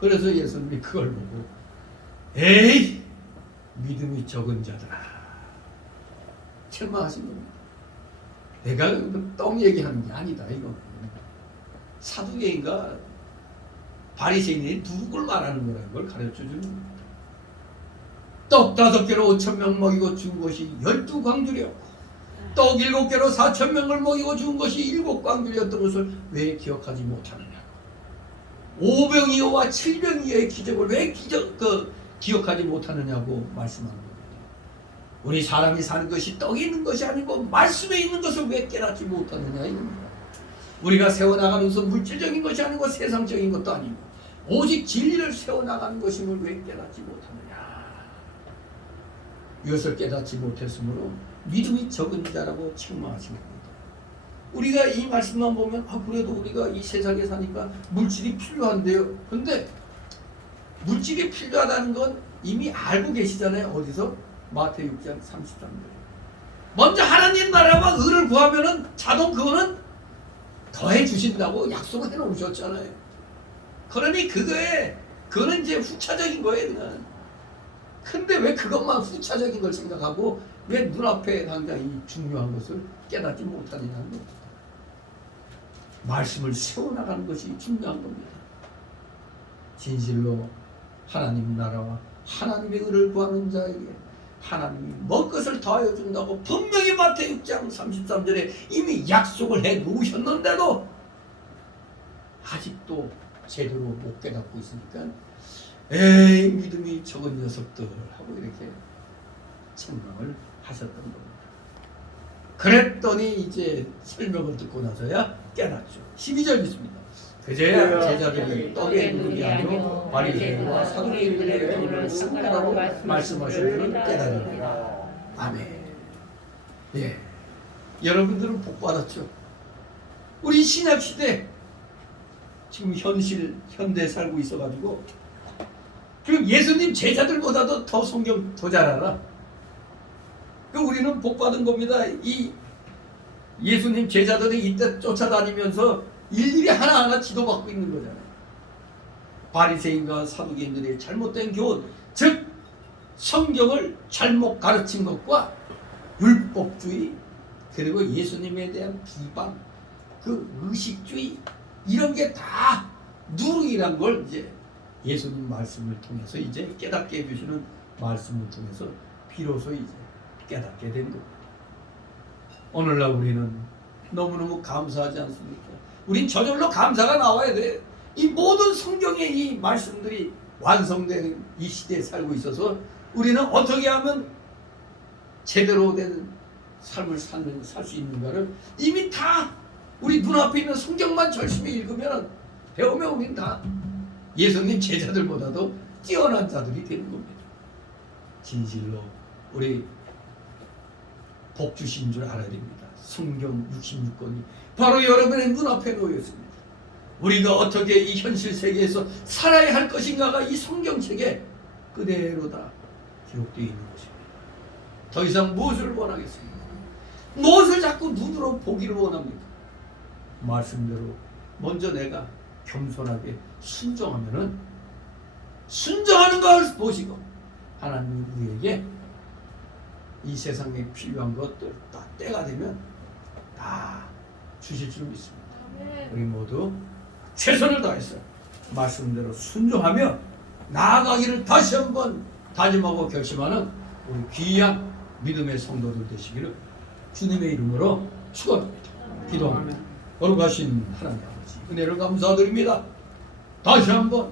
그래서 예수님이 그걸 보고 에이 믿음이 적은 자들아 책망하신 겁니다. 내가 떡 얘기하는 게 아니다. 이거 사두개인가 바리새인이 누룩을 말하는 거라는 걸 가르쳐주는 겁니다. 떡 5개로 5,000명 먹이고 죽은 것이 12광주려 떡 7개로 4,000명을 먹이고 죽은 것이 7광주렸던 것을 왜 기억하지 못하느냐. 5병이어와 7병이어의 기적을 왜 기억하지 못하느냐고 말씀하는 겁니다. 우리 사람이 사는 것이 떡이 있는 것이 아니고 말씀에 있는 것을 왜 깨닫지 못하느냐 이겁니다. 우리가 세워나가면서 물질적인 것이 아니고 세상적인 것도 아니고 오직 진리를 세워나가는 것임을 왜 깨닫지 못하느냐. 이것을 깨닫지 못했으므로 믿음이 적은 자라고 책망하신 겁니다. 우리가 이 말씀만 보면 그래도 우리가 이 세상에 사니까 물질이 필요한데요. 그런데 물질이 필요하다는 건 이미 알고 계시잖아요. 어디서? 마태 6장 33절. 먼저 하나님 나라와 의를 구하면은 자동 그거는 더해 주신다고 약속을 해 놓으셨잖아요. 그러니 그거는 이제 후차적인 거예요. 그냥. 근데 왜 그것만 후차적인 걸 생각하고 왜 눈앞에 당장 이 중요한 것을 깨닫지 못하느냐는 겁니다. 말씀을 세워나가는 것이 중요한 겁니다. 진실로 하나님 나라와 하나님의 의를 구하는 자에게 하나님이 먹을 것을 더하여 준다고 분명히 마태 6장 33절에 이미 약속을 해 놓으셨는데도 아직도 제대로 못 깨닫고 있으니까 에이 믿음이 적은 녀석들 하고 이렇게 책망을 하셨던 겁니다. 그랬더니 이제 설명을 듣고 나서야 깨닫죠. 12절 있습니다. 그제야 제자들이 떡의 누룩이 아니요 바리새인과 사두개인들의 교훈을 상달하고 말씀하신 줄을 깨달으리라. 아멘. 예, 여러분들은 복 받았죠. 우리 신약 시대 지금 현대 살고 있어가지고 그럼 예수님 제자들보다도 더 성경 더 잘 알아. 그 우리는 복 받은 겁니다. 이 예수님 제자들이 이때 쫓아다니면서 일일이 하나하나 지도받고 있는 거잖아요. 바리새인과 사두개인들의 잘못된 교훈, 즉 성경을 잘못 가르친 것과 율법주의 그리고 예수님에 대한 비방, 그 의식주의 이런 게 다 누룩이란 걸 이제 예수님 말씀을 통해서 이제 깨닫게 해주시는 말씀을 통해서 비로소 이제 깨닫게 된 겁니다. 오늘날 우리는 너무너무 감사하지 않습니까? 우린 저절로 감사가 나와야 돼. 이 모든 성경의 이 말씀들이 완성된 이 시대에 살고 있어서 우리는 어떻게 하면 제대로 된 삶을 살 수 있는가를 이미 다 우리 눈앞에 있는 성경만 열심히 읽으면 배우면 우리는 다 예수님 제자들보다도 뛰어난 자들이 되는 겁니다. 진실로 우리 복 주신 줄 알아야 됩니다. 성경 66권이 바로 여러분의 눈앞에 놓여 있습니다. 우리가 어떻게 이 현실 세계에서 살아야 할 것인가가 이 성경책에 그대로 다 기록되어 있는 것입니다. 더 이상 무엇을 원하겠습니까? 무엇을 자꾸 눈으로 보기를 원합니까? 말씀대로 먼저 내가 겸손하게 순종하면은 순종하는 걸 보시고 하나님 우리에게 이 세상에 필요한 것들 다 때가 되면 다 주실 줄 믿습니다. 우리 모두 최선을 다해서 말씀대로 순종하며 나아가기를 다시 한번 다짐하고 결심하는 우리 귀한 믿음의 성도들 되시기를 주님의 이름으로 축원합니다. 기도합니다. 거룩하신 하나님 아버지 은혜를 감사드립니다. 다시 한번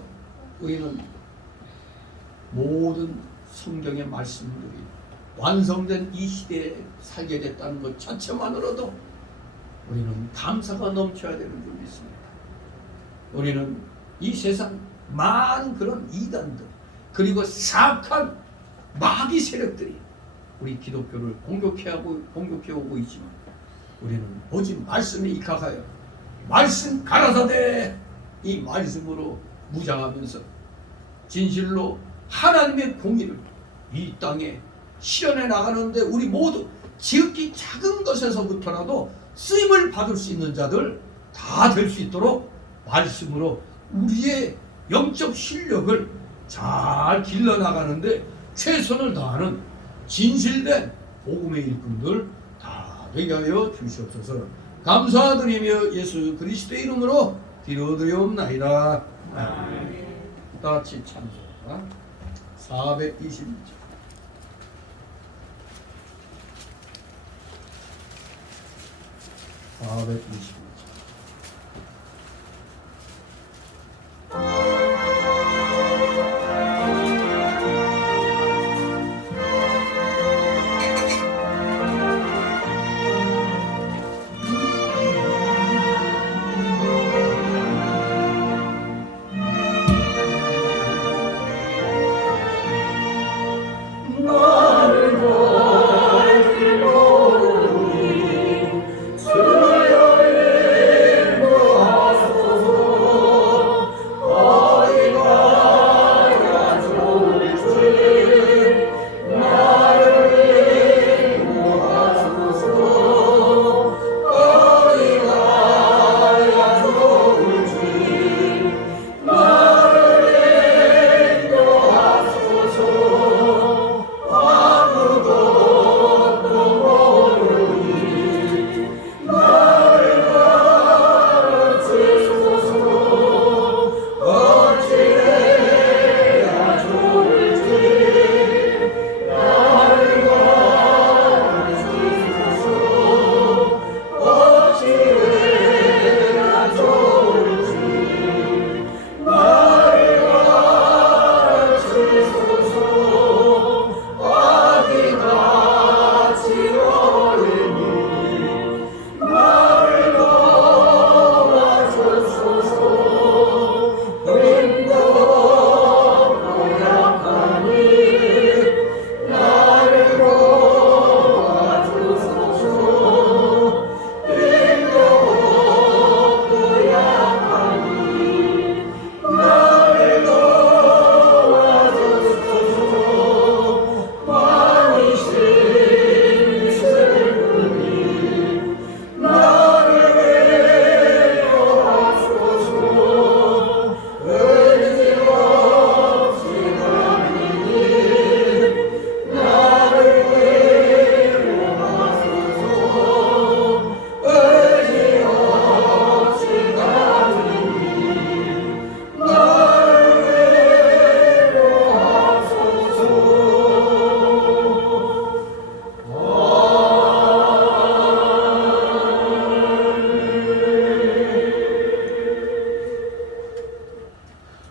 우리는 모든 성경의 말씀들이 완성된 이 시대에 살게 됐다는 것 자체만으로도 우리는 감사가 넘쳐야 되는 줄 믿습니다. 우리는 이 세상 많은 그런 이단들 그리고 사악한 마귀 세력들이 우리 기독교를 공격해오고 있지만 우리는 오직 말씀에 입각하여 말씀 가라사대 이 말씀으로 무장하면서 진실로 하나님의 공의를 이 땅에 실현해 나가는데 우리 모두 지극히 작은 것에서부터라도 쓰임을 받을 수 있는 자들 다 될 수 있도록 말씀으로 우리의 영적 실력을 잘 길러나가는데 최선을 다하는 진실된 복음의 일꾼들 다 되게 하여 주시옵소서. 감사드리며 예수 그리스도의 이름으로 기도드리옵나이다. 아멘. 다 같이 찬송 422절 422절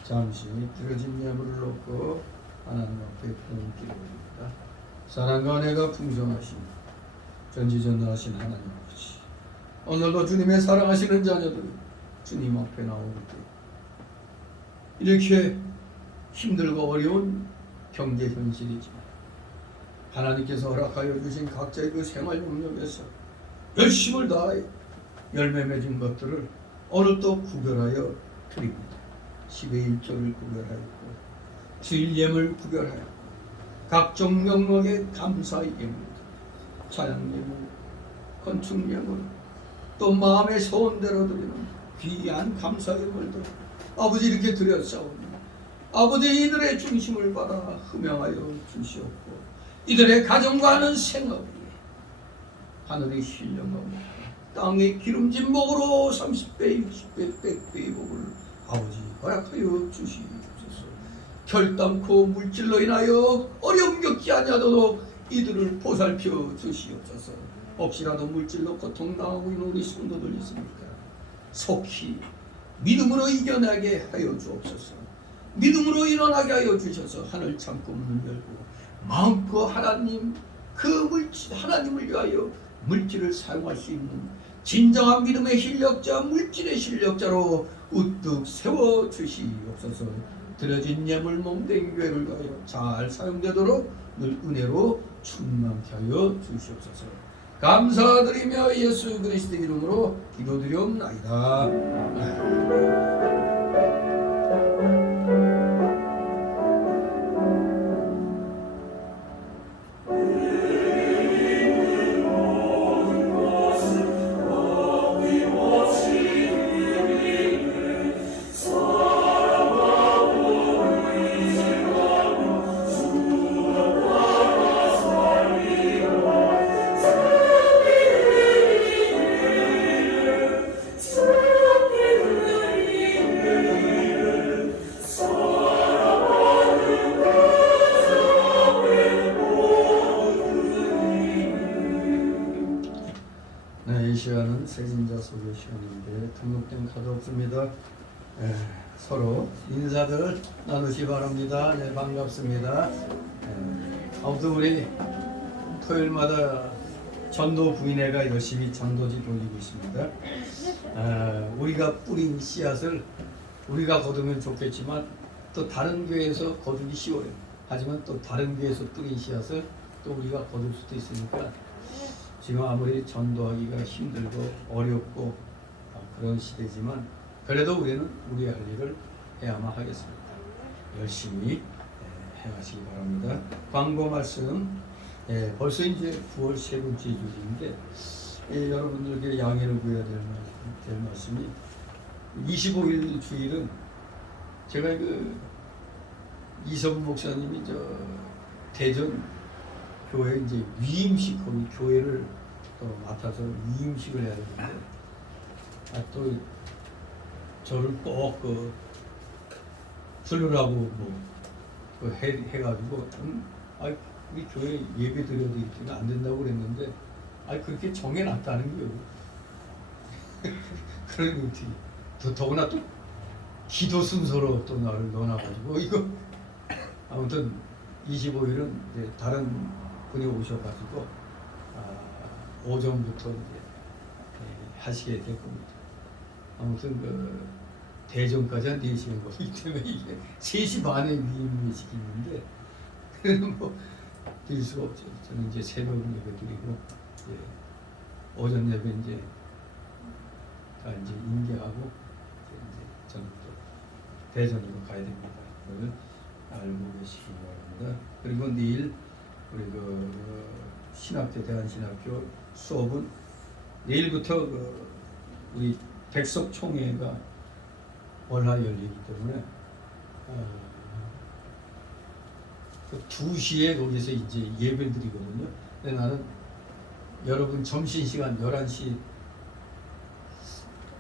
잠시 들어진 예물을 놓고 하나님 앞에 품기를 올립니다. 사랑과 은혜가 풍성하신 전지전능하신 하나님 아버지, 오늘도 주님의 사랑하시는 자녀들이 주님 앞에 나오기 이렇게 힘들고 어려운 경제 현실이지만 하나님께서 허락하여 주신 각자의 그 생활 영역에서 열심을 다하여 열매 맺은 것들을 어느 또 구별하여 드립니다. 10의 1조를 구별하였고 주일 예물 구별하였고 각종 영역의 감사의 예물, 찬양 예물, 건축 예물, 또 마음의 소원대로 드리는 귀한 감사 예물들 아버지 이렇게 드렸사오니 아버지 이들의 중심을 받아 흠양하여 주시옵고 이들의 가정과 하는 생업이 하늘의 신령하고 땅의 기름진 복으로 30배, 60배, 100배의 복을 아버지 허락하여 주시옵소서. 결단코 물질로 인하여 어려움 겪지 아니하도록 이들을 보살펴 주시옵소서. 혹시라도 물질로 고통당하고 있는 우리 성도들 있습니까? 속히 믿음으로 이겨내게 하여 주옵소서. 믿음으로 일어나게 하여 주셔서 하늘 창고 문을 열고 마음껏 하나님 그 물질 하나님을 위하여 물질을 사용할 수 있는 진정한 믿음의 실력자 물질의 실력자로 우뚝 세워 주시옵소서. 드려진 예물 몸된 교회를 위하여 잘 사용되도록 늘 은혜로 충만케 하여 주시옵소서. 감사드리며 예수 그리스도 이름으로 기도드리옵나이다. 이 시간은 세진자 소개 시간인데 등록된 카드 없습니다. 서로 인사들 나누시 바랍니다. 네, 반갑습니다. 아무튼 우리 토요일마다 전도 부인회가 열심히 전도지 돌리고 있습니다. 우리가 뿌린 씨앗을 우리가 거두면 좋겠지만 또 다른 교회에서 거두기 쉬워요. 하지만 또 다른 교회에서 뿌린 씨앗을 또 우리가 거둘 수도 있으니까 지금 아무리 전도하기가 힘들고 어렵고 그런 시대지만 그래도 우리는 우리의 할 일을 해야만 하겠습니다. 열심히 해가시기 바랍니다. 광고 말씀 벌써 이제 9월 세 번째 주일인데 여러분들에게 양해를 구해야 될 말씀이 25일 주일은 제가 그 이성훈 목사님이 저 대전 교회 이제 위임식 거기 교회를 또 맡아서 위임식을 해야 되는데 또 저를 꼭 부르라고 뭐 해가지고 우리 교회 예배 드려도 이렇게는 안 된다고 그랬는데 그렇게 정해놨다는 거예요. 그러니 더구나 또 기도 순서로 또 나를 넣어놔가지고 이거 아무튼 25일은 이제 다른 분이 오셔가지고 오전부터 이제 하시게 될 겁니다. 아무튼 그 대전까지 한 4시간 걸리기 때문에 이게 3시 반에 위임식인데 뭐 드릴 수가 없죠. 저는 이제 새벽 예배 드리고 오전 예배 이제 다 이제 인계하고 이제 저는 또 대전으로 가야 됩니다. 그걸 알고 계시기 바랍니다. 그리고 내일 우리 그 신학교 대한신학교 수업은 내일부터 우리 백석총회가 월화 열리기 때문에 그 2시에 거기서 이제 예배 드리거든요. 근데 나는 여러분 점심시간 11시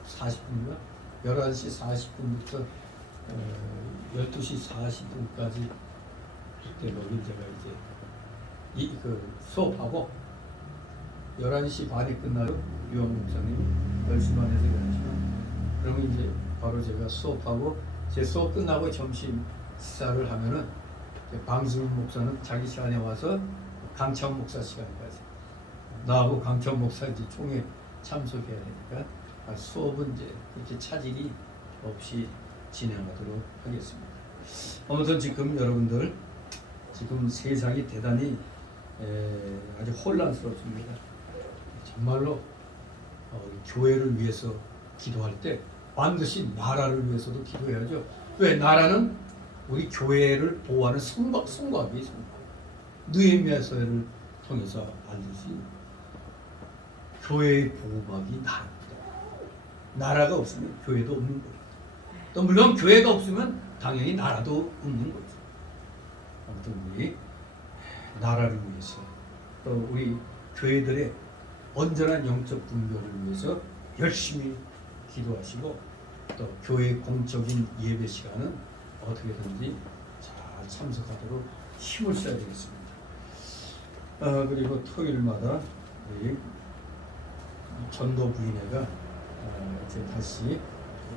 40분인가? 11시 40분부터 12시 40분까지 그때 거기 제가 이제 수업하고 11시 반에 끝나요. 유영 목사님 10시 반에서 11시간. 그러면 이제 바로 제가 수업하고 제 수업 끝나고 점심 식사를 하면은 방승훈 목사는 자기 시간에 와서 강창 목사 시간까지 나하고 강창 목사 이제 총회 참석해야 되니까 수업은 이제 그렇게 차질이 없이 진행하도록 하겠습니다. 아무튼 지금 여러분들 지금 세상이 대단히 아주 혼란스럽습니다. 정말로 교회를 위해서 기도할 때 반드시 나라를 위해서도 기도해야죠. 왜? 나라는 우리 교회를 보호하는 성곽이 있습니다. 느헤미야서를 통해서 알듯이 교회의 보호막이 나라입니다. 나라가 없으면 교회도 없는 거예요. 또 물론 교회가 없으면 당연히 나라도 없는 거죠. 아무튼 우리 나라를 위해서 또 우리 교회들의 온전한 영적 분별을 위해서 열심히 기도하시고 또 교회 공적인 예배 시간은 어떻게든지 잘 참석하도록 힘을 써야 되겠습니다. 그리고 토요일마다 우리 전도 부인회가 이제 다시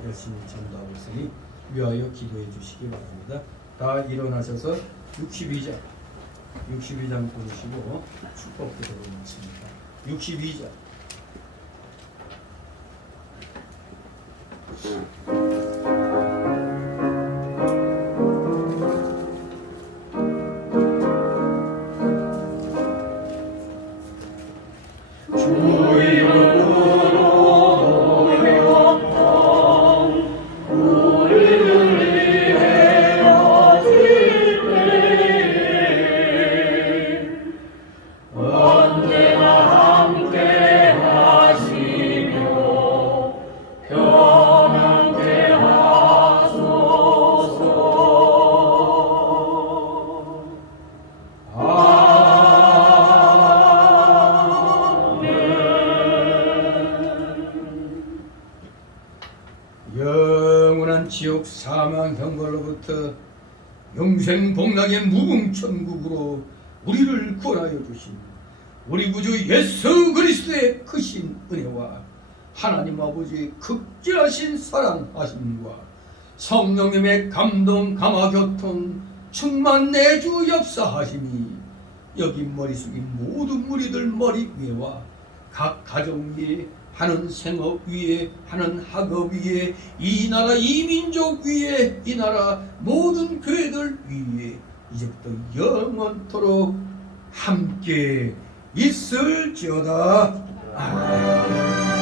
열심히 전도하고 있으니 위하여 기도해 주시기 바랍니다. 다 일어나셔서 62장 부르시고 축복 기도를 마칩니다. 62장. 영원한 지옥 사망 형벌로부터 영생 복락의 무궁천국으로 우리를 구원하여 주신 우리 구주 예수 그리스도의 크신 은혜와 하나님 아버지의 극진하신 사랑하심과 성령님의 감동 감화 교통 충만 내주 역사하심이 여기 머리 숙인 모든 무리들 머리 위에와 각 가정 위에 하는 생업 위에 하는 학업 위에 이 나라 이 민족 위에 이 나라 모든 교회들 위에 이제부터 영원토록 함께 있을지어다. 아멘.